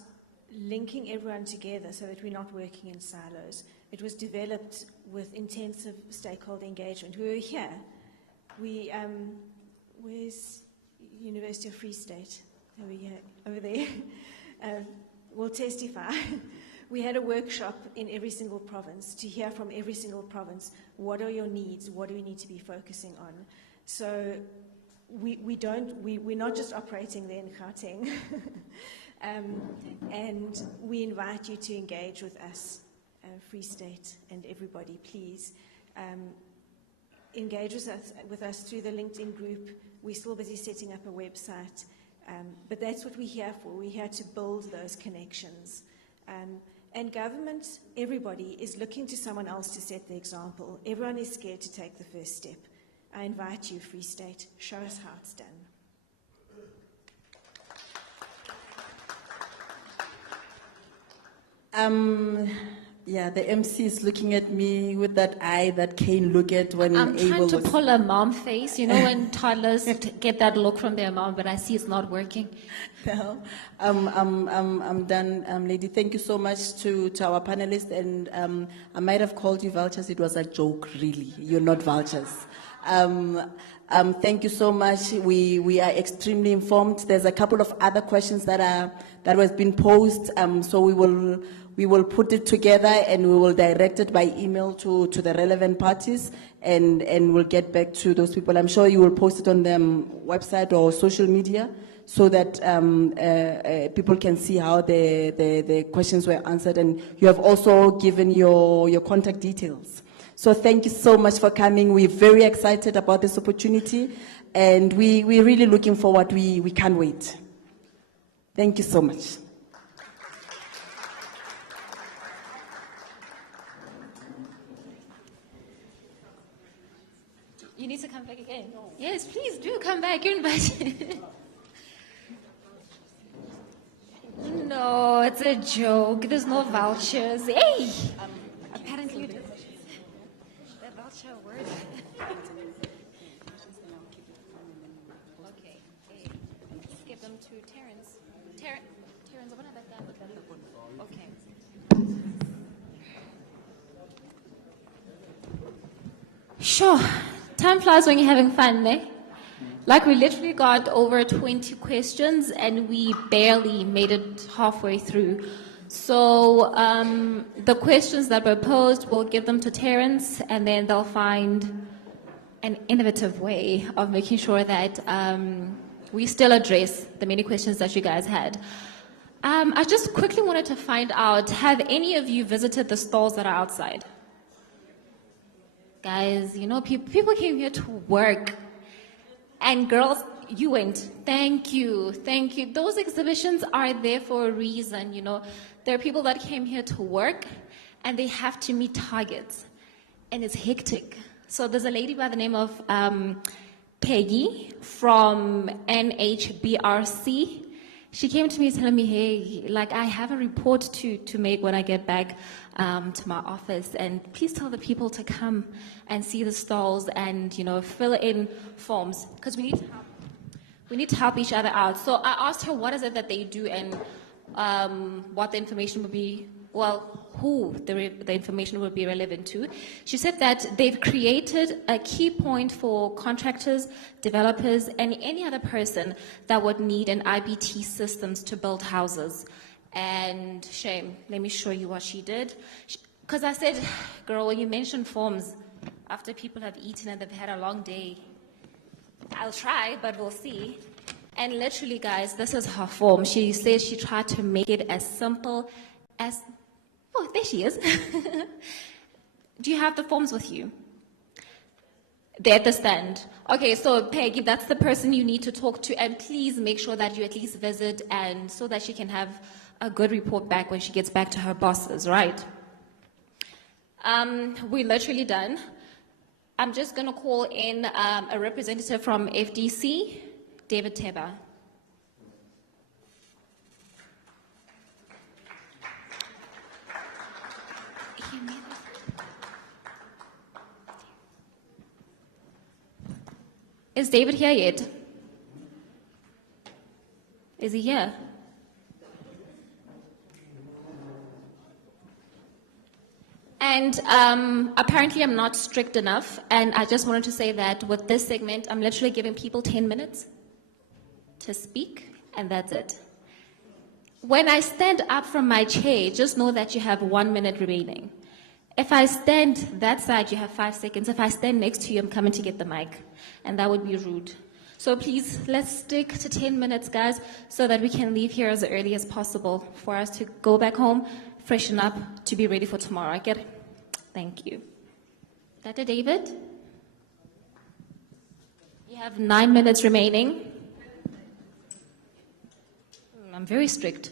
linking everyone together so that we're not working in silos. It was developed with intensive stakeholder engagement. We were here. Where's University of Free State? Over there. Will testify. We had a workshop in every single province to hear from every single province, what are your needs, what do we need to be focusing on? So we're not just operating there in Gauteng. And we invite you to engage with us, Free State, and everybody, please. Engage with us through the LinkedIn group. We're still busy setting up a website, but that's what we're here for. We're here to build those connections. And government, everybody, is looking to someone else to set the example. Everyone is scared to take the first step. I invite you, Free State, show us how it's done. Yeah, the MC is looking at me with that eye that Kane look at when I'm trying Abel to was... pull a mom face, you know, when toddlers get that look from their mom, but I see it's not working. No, I'm done, lady. Thank you so much to our panelists, and I might have called you vultures. It was a joke, really. You're not vultures. Thank you so much. We are extremely informed. There's a couple of other questions that has been posed, so we will put it together and we will direct it by email to the relevant parties, and we'll get back to those people. I'm sure you will post it on the website or social media, so that people can see how the questions were answered. And you have also given your contact details. So thank you so much for coming. We're very excited about this opportunity, and we're really looking forward. We can't wait. Thank you so much. You need to come back again. No. Yes, please do come back. You're invited. No, it's a joke. There's no vouchers. Hey! Apparently you did. The voucher word. Okay. Hey. Let's give them to Terrence. Terrence, what about that? Okay. Sure. Time flies when you're having fun, eh? Like, we literally got over 20 questions and we barely made it halfway through. So the questions that were posed, we'll give them to Terrence, and then they'll find an innovative way of making sure that we still address the many questions that you guys had. I just quickly wanted to find out, have any of you visited the stalls that are outside? Guys, you know, people came here to work. And girls, you went. Thank you. Thank you. Those exhibitions are there for a reason, you know. There are people that came here to work, and they have to meet targets. And it's hectic. So there's a lady by the name of Peggy from NHBRC. She came to me telling me, hey, like, I have a report to make when I get back to my office, and please tell the people to come and see the stalls and, you know, fill in forms, because we need to help each other out. So I asked her what is it that they do and what the information would be, well, who the information would be relevant to. She said that they've created a key point for contractors, developers, and any other person that would need an IBT systems to build houses. And shame, let me show you what she did. Because I said, girl, when you mention forms, after people have eaten and they've had a long day, I'll try, but we'll see. And literally, guys, this is her form. She says she tried to make it as simple as, oh, there she is. Do you have the forms with you? They're at the stand. Okay, so Peggy, that's the person you need to talk to, and please make sure that you at least visit, and so that she can have a good report back when she gets back to her bosses, right? We're literally done. I'm just going to call in a representative from FDC, David Teba. Is David here yet? Is he here? And apparently I'm not strict enough, and I just wanted to say that with this segment, I'm literally giving people 10 minutes to speak, and that's it. When I stand up from my chair, just know that you have 1 minute remaining. If I stand that side, you have 5 seconds. If I stand next to you, I'm coming to get the mic, and that would be rude. So please, let's stick to 10 minutes, guys, so that we can leave here as early as possible for us to go back home, freshen up, to be ready for tomorrow. I get it? Thank you. Dr. David? You have 9 minutes remaining. I'm very strict.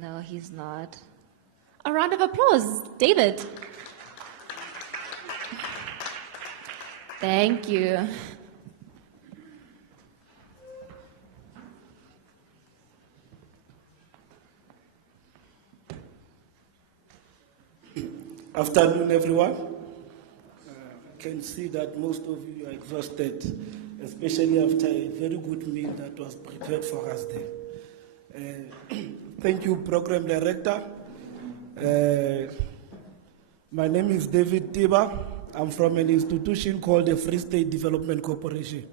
No, he's not. A round of applause, David. Thank you. Afternoon, everyone. I can see that most of you are exhausted, especially after a very good meal that was prepared for us there. Thank you, Program Director. My name is David Tiba. I'm from an institution called the Free State Development Corporation.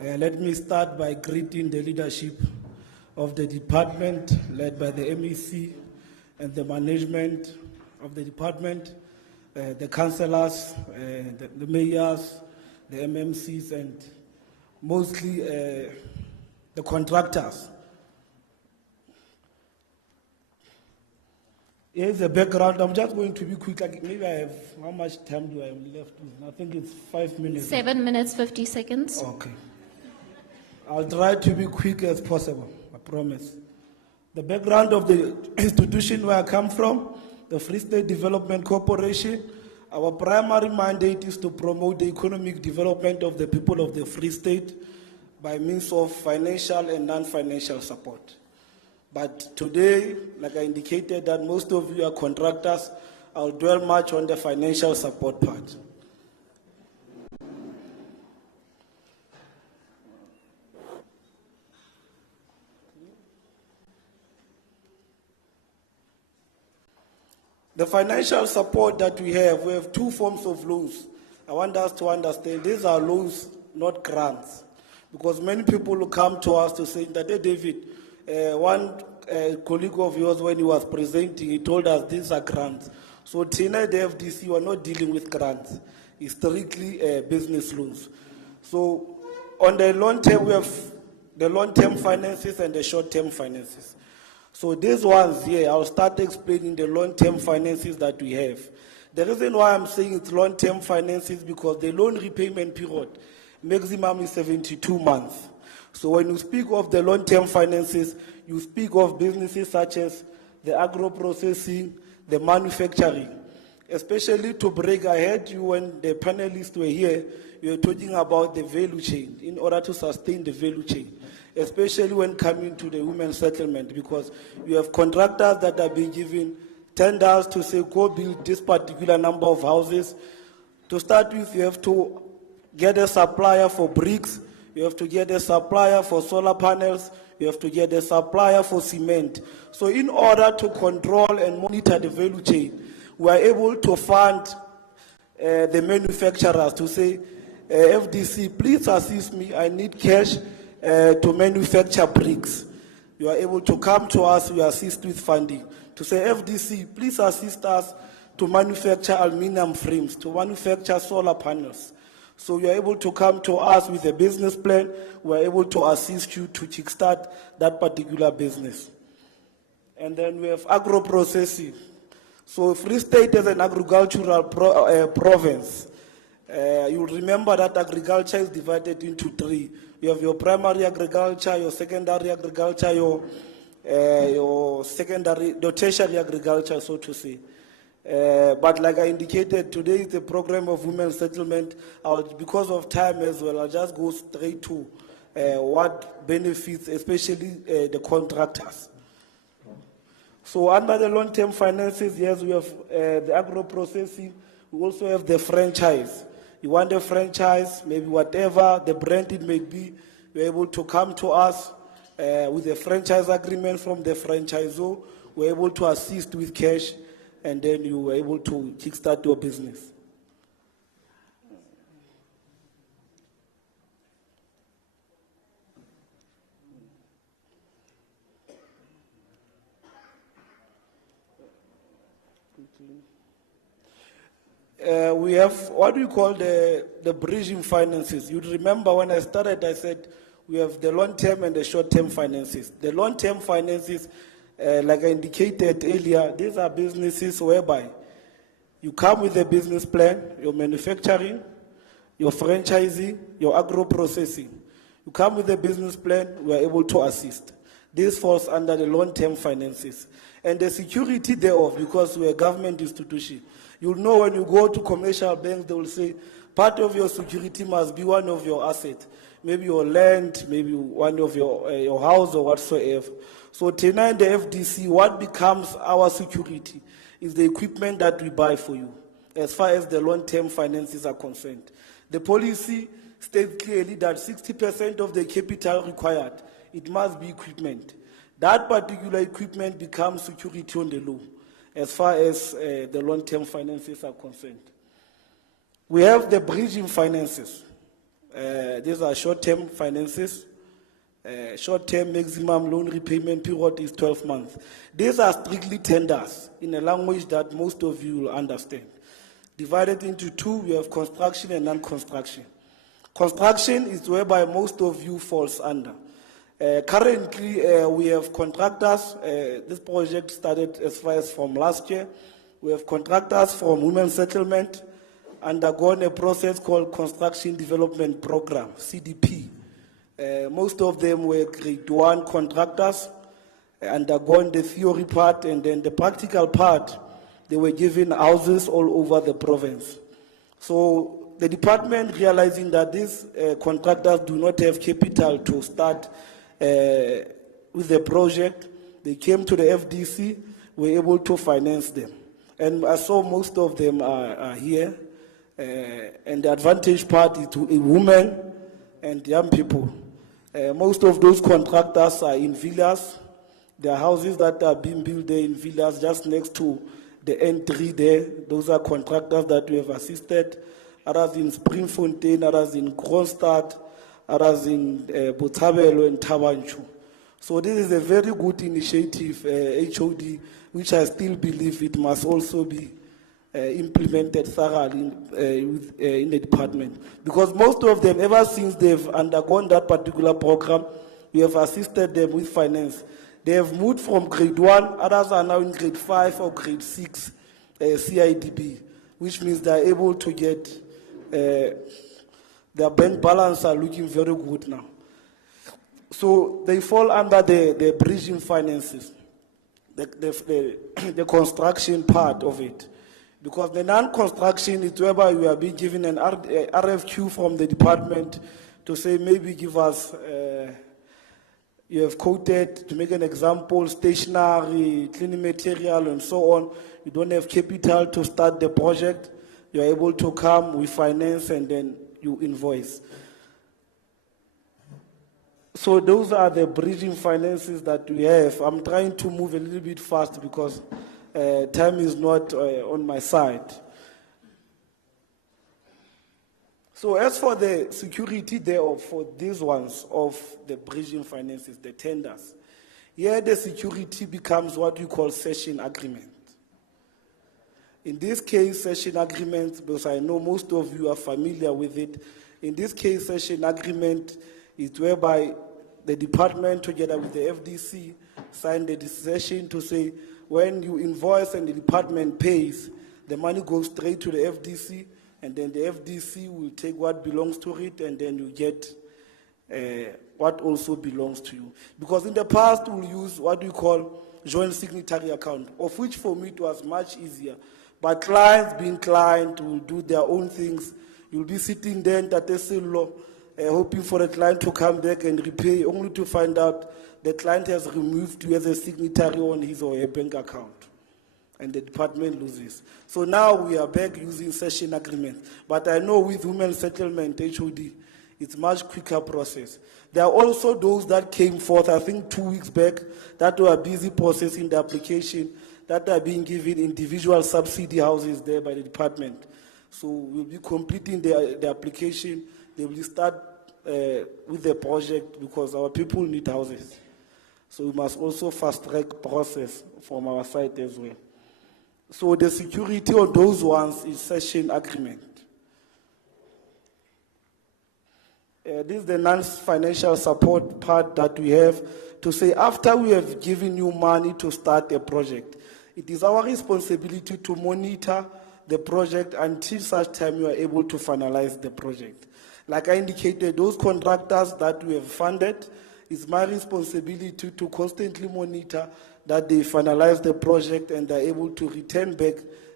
Let me start by greeting the leadership of the department, led by the MEC and the management of the department, the councillors, the mayors, the MMCs, and mostly the contractors. Here's the background. I'm just going to be quick. Like maybe I have, how much time do I have left? I think it's 5 minutes. 7 minutes, 50 seconds. Okay. I'll try to be quick as possible, I promise. The background of the institution where I come from, the Free State Development Corporation, our primary mandate is to promote the economic development of the people of the Free State by means of financial and non-financial support. But today, like I indicated, that most of you are contractors, I'll dwell much on the financial support part. The financial support that we have two forms of loans. I want us to understand these are loans, not grants. Because many people will come to us to say that, hey, David, one colleague of yours, when he was presenting, he told us these are grants. So Tina, the FDC, you are not dealing with grants. It's strictly business loans. So on the long term, we have the long-term finances and the short-term finances. So these ones here, I'll start explaining the long-term finances that we have. The reason why I'm saying it's long-term finances because the loan repayment period maximum is 72 months. So when you speak of the long-term finances, you speak of businesses such as the agro-processing, the manufacturing. Especially to break, I heard you when the panelists were here, you were talking about the value chain, in order to sustain the value chain. Especially when coming to the women's settlement, because you have contractors that are being given tenders to say, go build this particular number of houses. To start with, you have to get a supplier for bricks, you have to get a supplier for solar panels, you have to get a supplier for cement. So in order to control and monitor the value chain, we are able to fund the manufacturers to say, FDC, please assist me, I need cash to manufacture bricks. You are able to come to us, we assist with funding. To say, FDC, please assist us to manufacture aluminum frames, to manufacture solar panels. So you are able to come to us with a business plan, we are able to assist you to kickstart that particular business. And then we have agro-processing. So Free State is an agricultural province. You remember that agriculture is divided into three. You have your primary agriculture, your secondary agriculture, your tertiary agriculture, so to say. But like I indicated, today is the program of women's settlement. Because of time as well, I'll just go straight to what benefits, especially the contractors. So under the long-term finances, yes, we have the agro-processing. We also have the franchise. You want a franchise, maybe whatever the brand it may be, you're able to come to us with a franchise agreement from the franchisor. We're able to assist with cash, and then you were able to kickstart your business. We have what we call the bridging finances. You remember when I started, I said we have the long-term and the short-term finances. The long-term finances, like I indicated earlier, these are businesses whereby you come with a business plan, your manufacturing, your franchising, your agro-processing. You come with a business plan, we are able to assist. This falls under the long-term finances. And the security thereof, because we're a government institution, you'll know when you go to commercial banks, they will say, part of your security must be one of your assets. Maybe your land, maybe one of your house or whatsoever. So tonight, the FDC, what becomes our security is the equipment that we buy for you, as far as the long-term finances are concerned. The policy states clearly that 60% of the capital required, it must be equipment. That particular equipment becomes security on the law, as far as the long-term finances are concerned. We have the bridging finances. These are short-term finances. Short-term maximum loan repayment period is 12 months. These are strictly tenders in a language that most of you will understand. Divided into two, we have construction and non-construction. Construction is whereby most of you falls under. Currently, we have contractors. This project started as far as from last year. We have contractors from Women's Settlement undergone a process called Construction Development Program, CDP. Most of them were grade 1 contractors, undergone the theory part, and then the practical part, they were given houses all over the province. So the department, realizing that these contractors do not have capital to start with the project, they came to the FDC, were able to finance them. And I saw most of them are here. And the advantage part is to women and young people. Most of those contractors are in villas. There are houses that are being built there in villas just next to the N3 there. Those are contractors that we have assisted. Others in Springfontein, others in Kronstadt, others in Botshabelo and Tabanchu. So this is a very good initiative, HOD, which I still believe it must also be implemented thoroughly in the department. Because most of them, ever since they've undergone that particular program, we have assisted them with finance. They have moved from grade 1, others are now in grade 5 or grade 6 CIDB, which means they are able to get, their bank balance are looking very good now. So they fall under the bridging finances, the construction part of it. Because the non-construction is whereby we are being given an RFQ from the department to say maybe give us, you have quoted, to make an example, stationery, cleaning material and so on. You don't have capital to start the project. You are able to come, we finance and then you invoice. So those are the bridging finances that we have. I'm trying to move a little bit fast because time is not on my side. So as for the security thereof, for these ones of the bridging finances, the tenders, here the security becomes what we call session agreement. In this case, session agreement, because I know most of you are familiar with it, in this case, session agreement is whereby the department together with the FDC sign the decision to say when you invoice and the department pays, the money goes straight to the FDC, and then the FDC will take what belongs to it, and then you get what also belongs to you. Because in the past, we'll use what we call joint signatory account, of which for me it was much easier. But clients being client will do their own things. You'll be sitting there in Tatesilo, hoping for the client to come back and repay, only to find out the client has removed you as a signatory on his or her bank account. And the department loses. So now we are back using session agreement. But I know with Women's Settlement, HOD, it's much quicker process. There are also those that came forth, I think 2 weeks back, that were busy processing the application, that are being given individual subsidy houses there by the department. So we'll be completing the application. They will start with the project because our people need houses. So we must also fast-track process from our side as well. So the security of those ones is session agreement. This is the non-financial support part that we have to say after we have given you money to start a project, it is our responsibility to monitor the project until such time you are able to finalize the project. Like I indicated, those contractors that we have funded, it's my responsibility to constantly monitor that they finalize the project and they're able to return back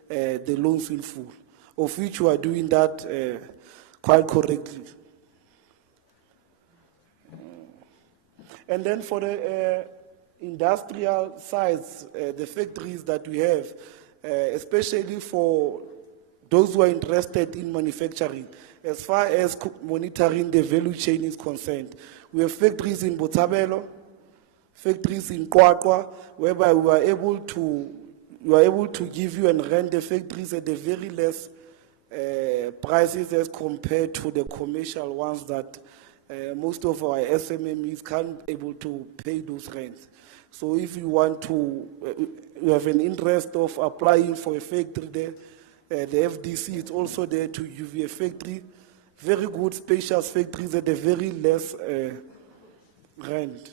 the loans in full, of which we are doing that quite correctly. And then for the industrial sites, the factories that we have, especially for those who are interested in manufacturing, as far as monitoring the value chain is concerned, we have factories in Botshabelo, factories in Kwakwa, whereby we are able to give you and rent the factories at the very less prices as compared to the commercial ones that most of our SMMEs can't able to pay those rents. So if you want to, you have an interest of applying for a factory there, the FDC is also there to give you a factory, very good spacious factories at a very less rent.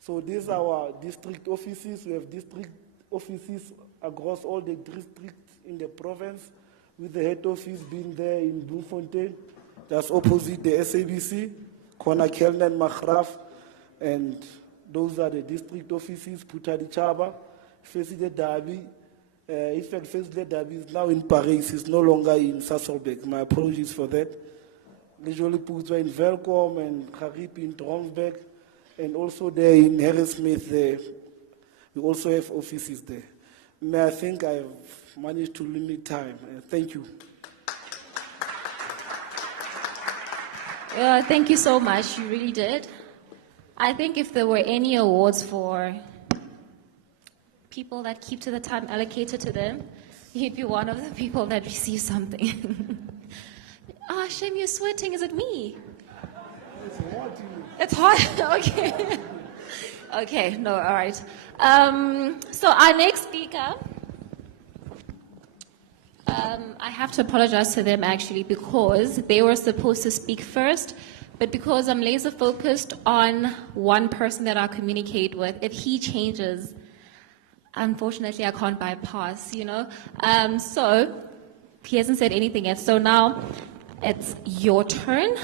So these are our district offices. We have district offices across all the districts in the province, with the head office being there in Bloemfontein, that's opposite the SABC, Kona Kelna and Maghraf, and those are the district offices. Putadi Chaba, facing the Derby. In fact, facing the Derby is now in Paris, it's no longer in Sasolburg. My apologies for that. Usually Putwa in Velkom and Harip in Dronsberg, and also there in Harrismith, there. We also have offices there. May I think I've managed to limit time. Thank you. Thank you so much. You really did. I think if there were any awards for people that keep to the time allocated to them, you'd be one of the people that receive something. Ah, shame you're sweating. Is it me? It's hot. Okay. Okay. No. All right. So our next speaker. I have to apologize to them actually, because they were supposed to speak first, but because I'm laser focused on one person that I communicate with, if he changes, unfortunately I can't bypass, you know. So he hasn't said anything yet. So now it's your turn.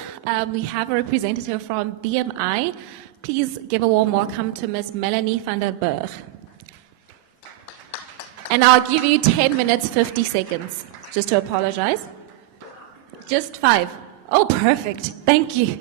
We have a representative from BMI. Please give a warm welcome to Ms. Melanie van der Berg. And I'll give you 10 minutes, 50 seconds, just to apologize. Just 5. Oh, perfect. Thank you.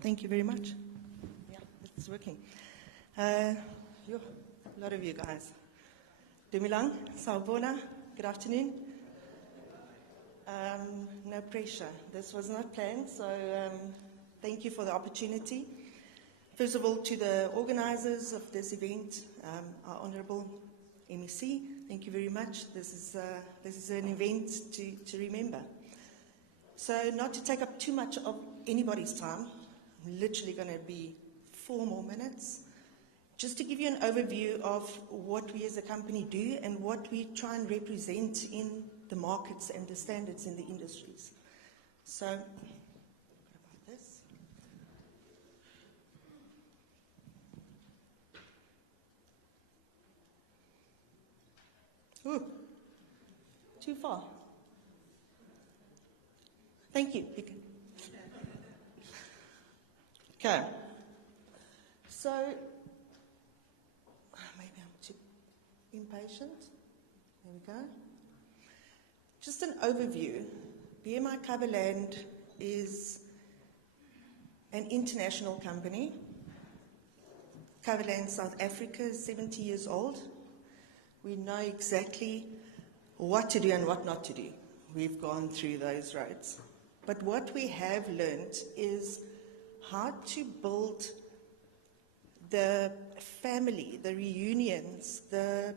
Thank you very much. Yeah, it's working. A lot of you guys. Dumilang, Sawubona, good afternoon. No pressure. This was not planned, so thank you for the opportunity. First of all, to the organizers of this event, our Honorable MEC, thank you very much. This is an event to remember. So not to take up too much of anybody's time, I'm literally going to be 4 more minutes. Just to give you an overview of what we as a company do and what we try and represent in the markets and the standards in the industries. So, what about this? Ooh, too far. Thank you. Okay. So, maybe I'm too impatient. There we go. Just an overview. BMI Coverland is an international company. Coverland South Africa is 70 years old. We know exactly what to do and what not to do. We've gone through those roads. But what we have learned is how to build the family, the reunions, the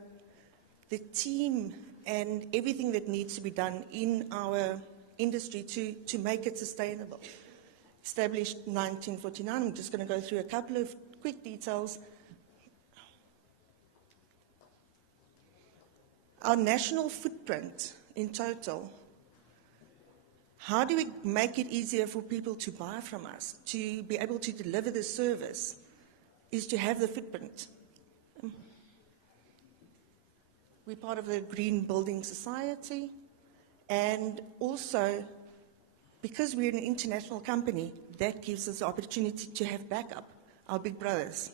team, and everything that needs to be done in our industry to make it sustainable. Established 1949. I'm just going to go through a couple of quick details. Our national footprint in total, how do we make it easier for people to buy from us, to be able to deliver the service, is to have the footprint. We're part of the Green Building Society, and also, because we're an international company, that gives us the opportunity to have backup, our big brothers,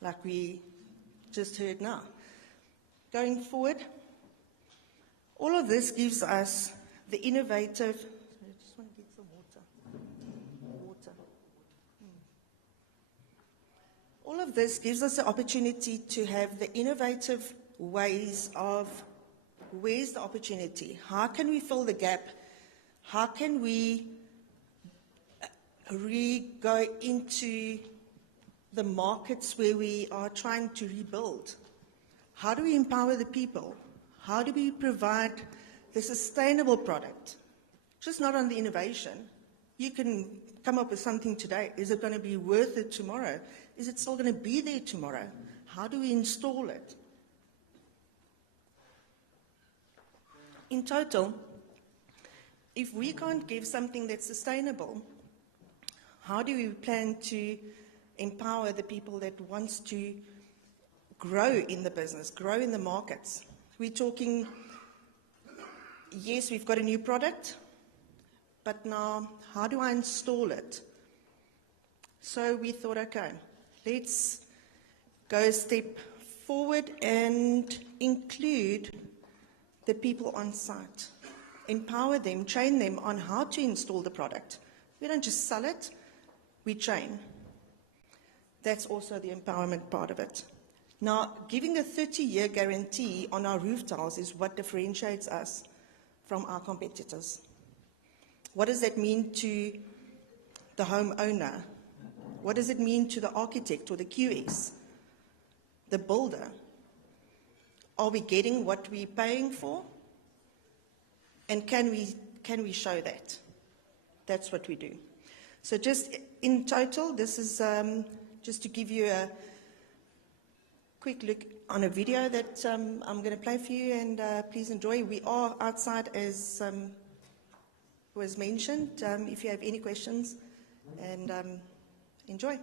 like we just heard now. Going forward, all of this gives us the innovative, I just want to get some water. All of this gives us the opportunity to have the innovative ways of where's the opportunity? How can we fill the gap? How can we go into the markets where we are trying to rebuild? How do we empower the people? How do we provide the sustainable product? Just not on the innovation. You can come up with something today. Is it going to be worth it tomorrow? Is it still going to be there tomorrow? How do we install it? In total, if we can't give something that's sustainable, how do we plan to empower the people that wants to grow in the business, grow in the markets? We're talking, yes, we've got a new product, but now how do I install it? So we thought, okay, let's go a step forward and include the people on site. Empower them, train them on how to install the product. We don't just sell it, we train. That's also the empowerment part of it. Now, giving a 30-year guarantee on our roof tiles is what differentiates us from our competitors. What does that mean to the homeowner? What does it mean to the architect or the QS, the builder? Are we getting what we're paying for? And can we show that? That's what we do. So just in total, this is just to give you a quick look on a video that I'm going to play for you, and please enjoy. We are outside, as was mentioned, if you have any questions, and enjoy.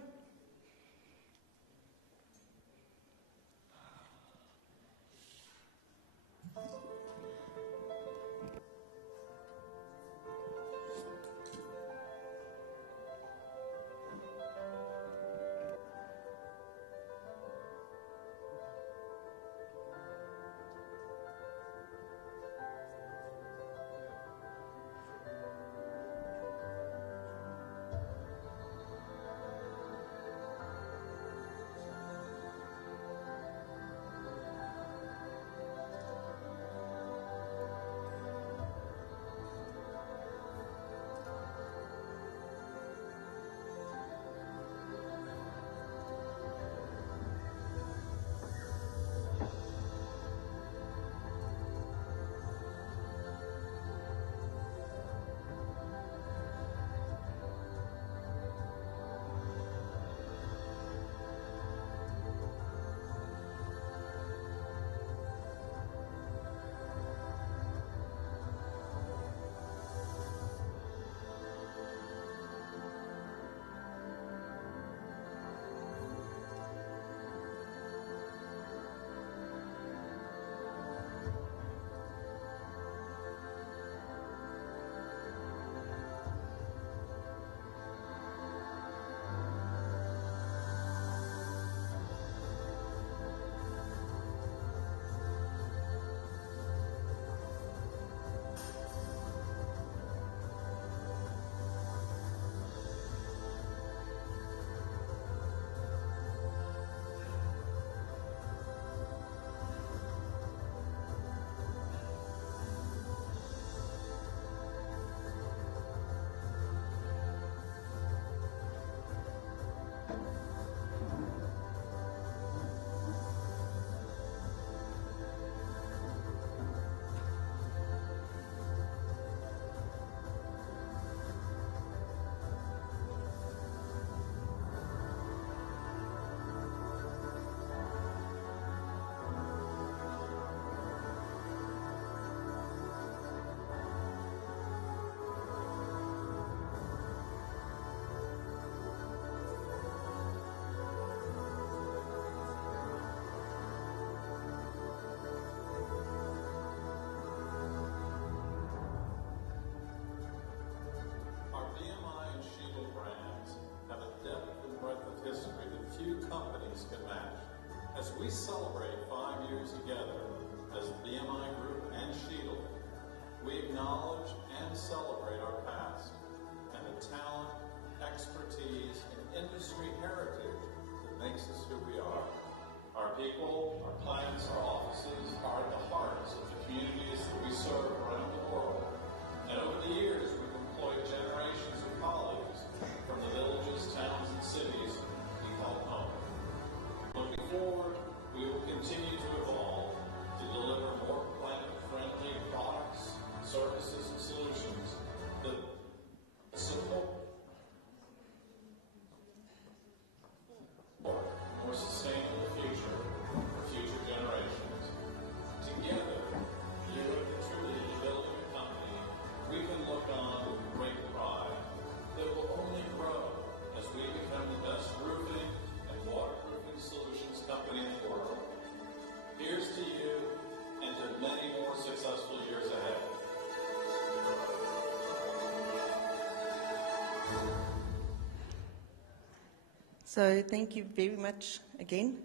So thank you very much again.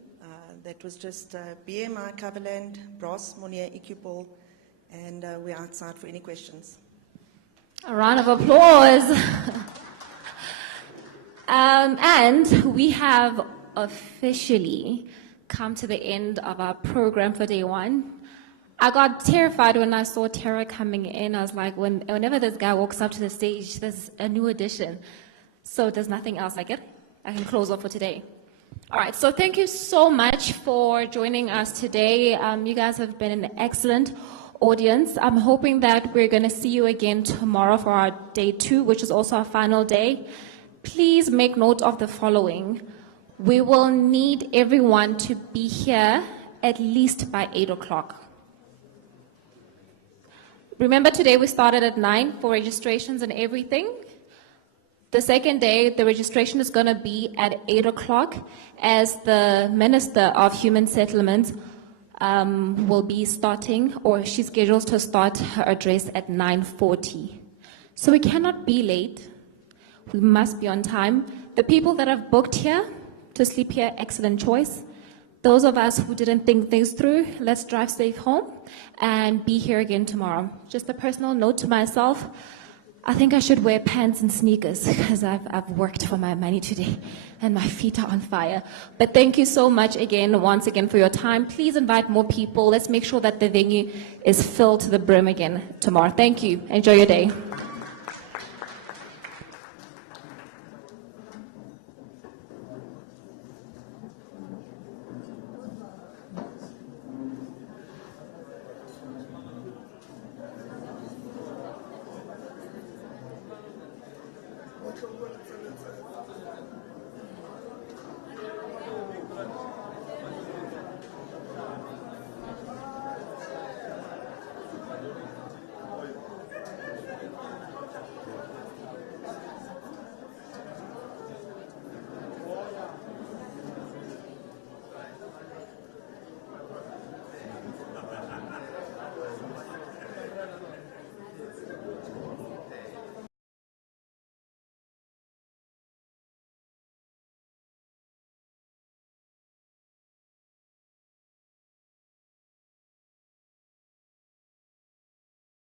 That was just BMI, Coverland, Bros, Monia, Equipol, and we're outside for any questions. A round of applause. And we have officially come to the end of our program for day one. I got terrified when I saw Tara coming in. I was like, whenever this guy walks up to the stage, there's a new addition. So there's nothing else I can close off for today. All right, so thank you so much for joining us today. You guys have been an excellent audience. I'm hoping that we're going to see you again tomorrow for our day 2, which is also our final day. Please make note of the following. We will need everyone to be here at least by 8 o'clock. Remember, today we started at 9 for registrations and everything. The second day, the registration is going to be at 8 o'clock, as the Minister of Human Settlements will be starting, or she's scheduled to start her address at 9:40. So we cannot be late. We must be on time. The people that have booked here to sleep here, excellent choice. Those of us who didn't think things through, let's drive safe home and be here again tomorrow. Just a personal note to myself, I think I should wear pants and sneakers because I've worked for my money today and my feet are on fire. But thank you so much again, once again, for your time. Please invite more people. Let's make sure that the venue is filled to the brim again tomorrow. Thank you. Enjoy your day.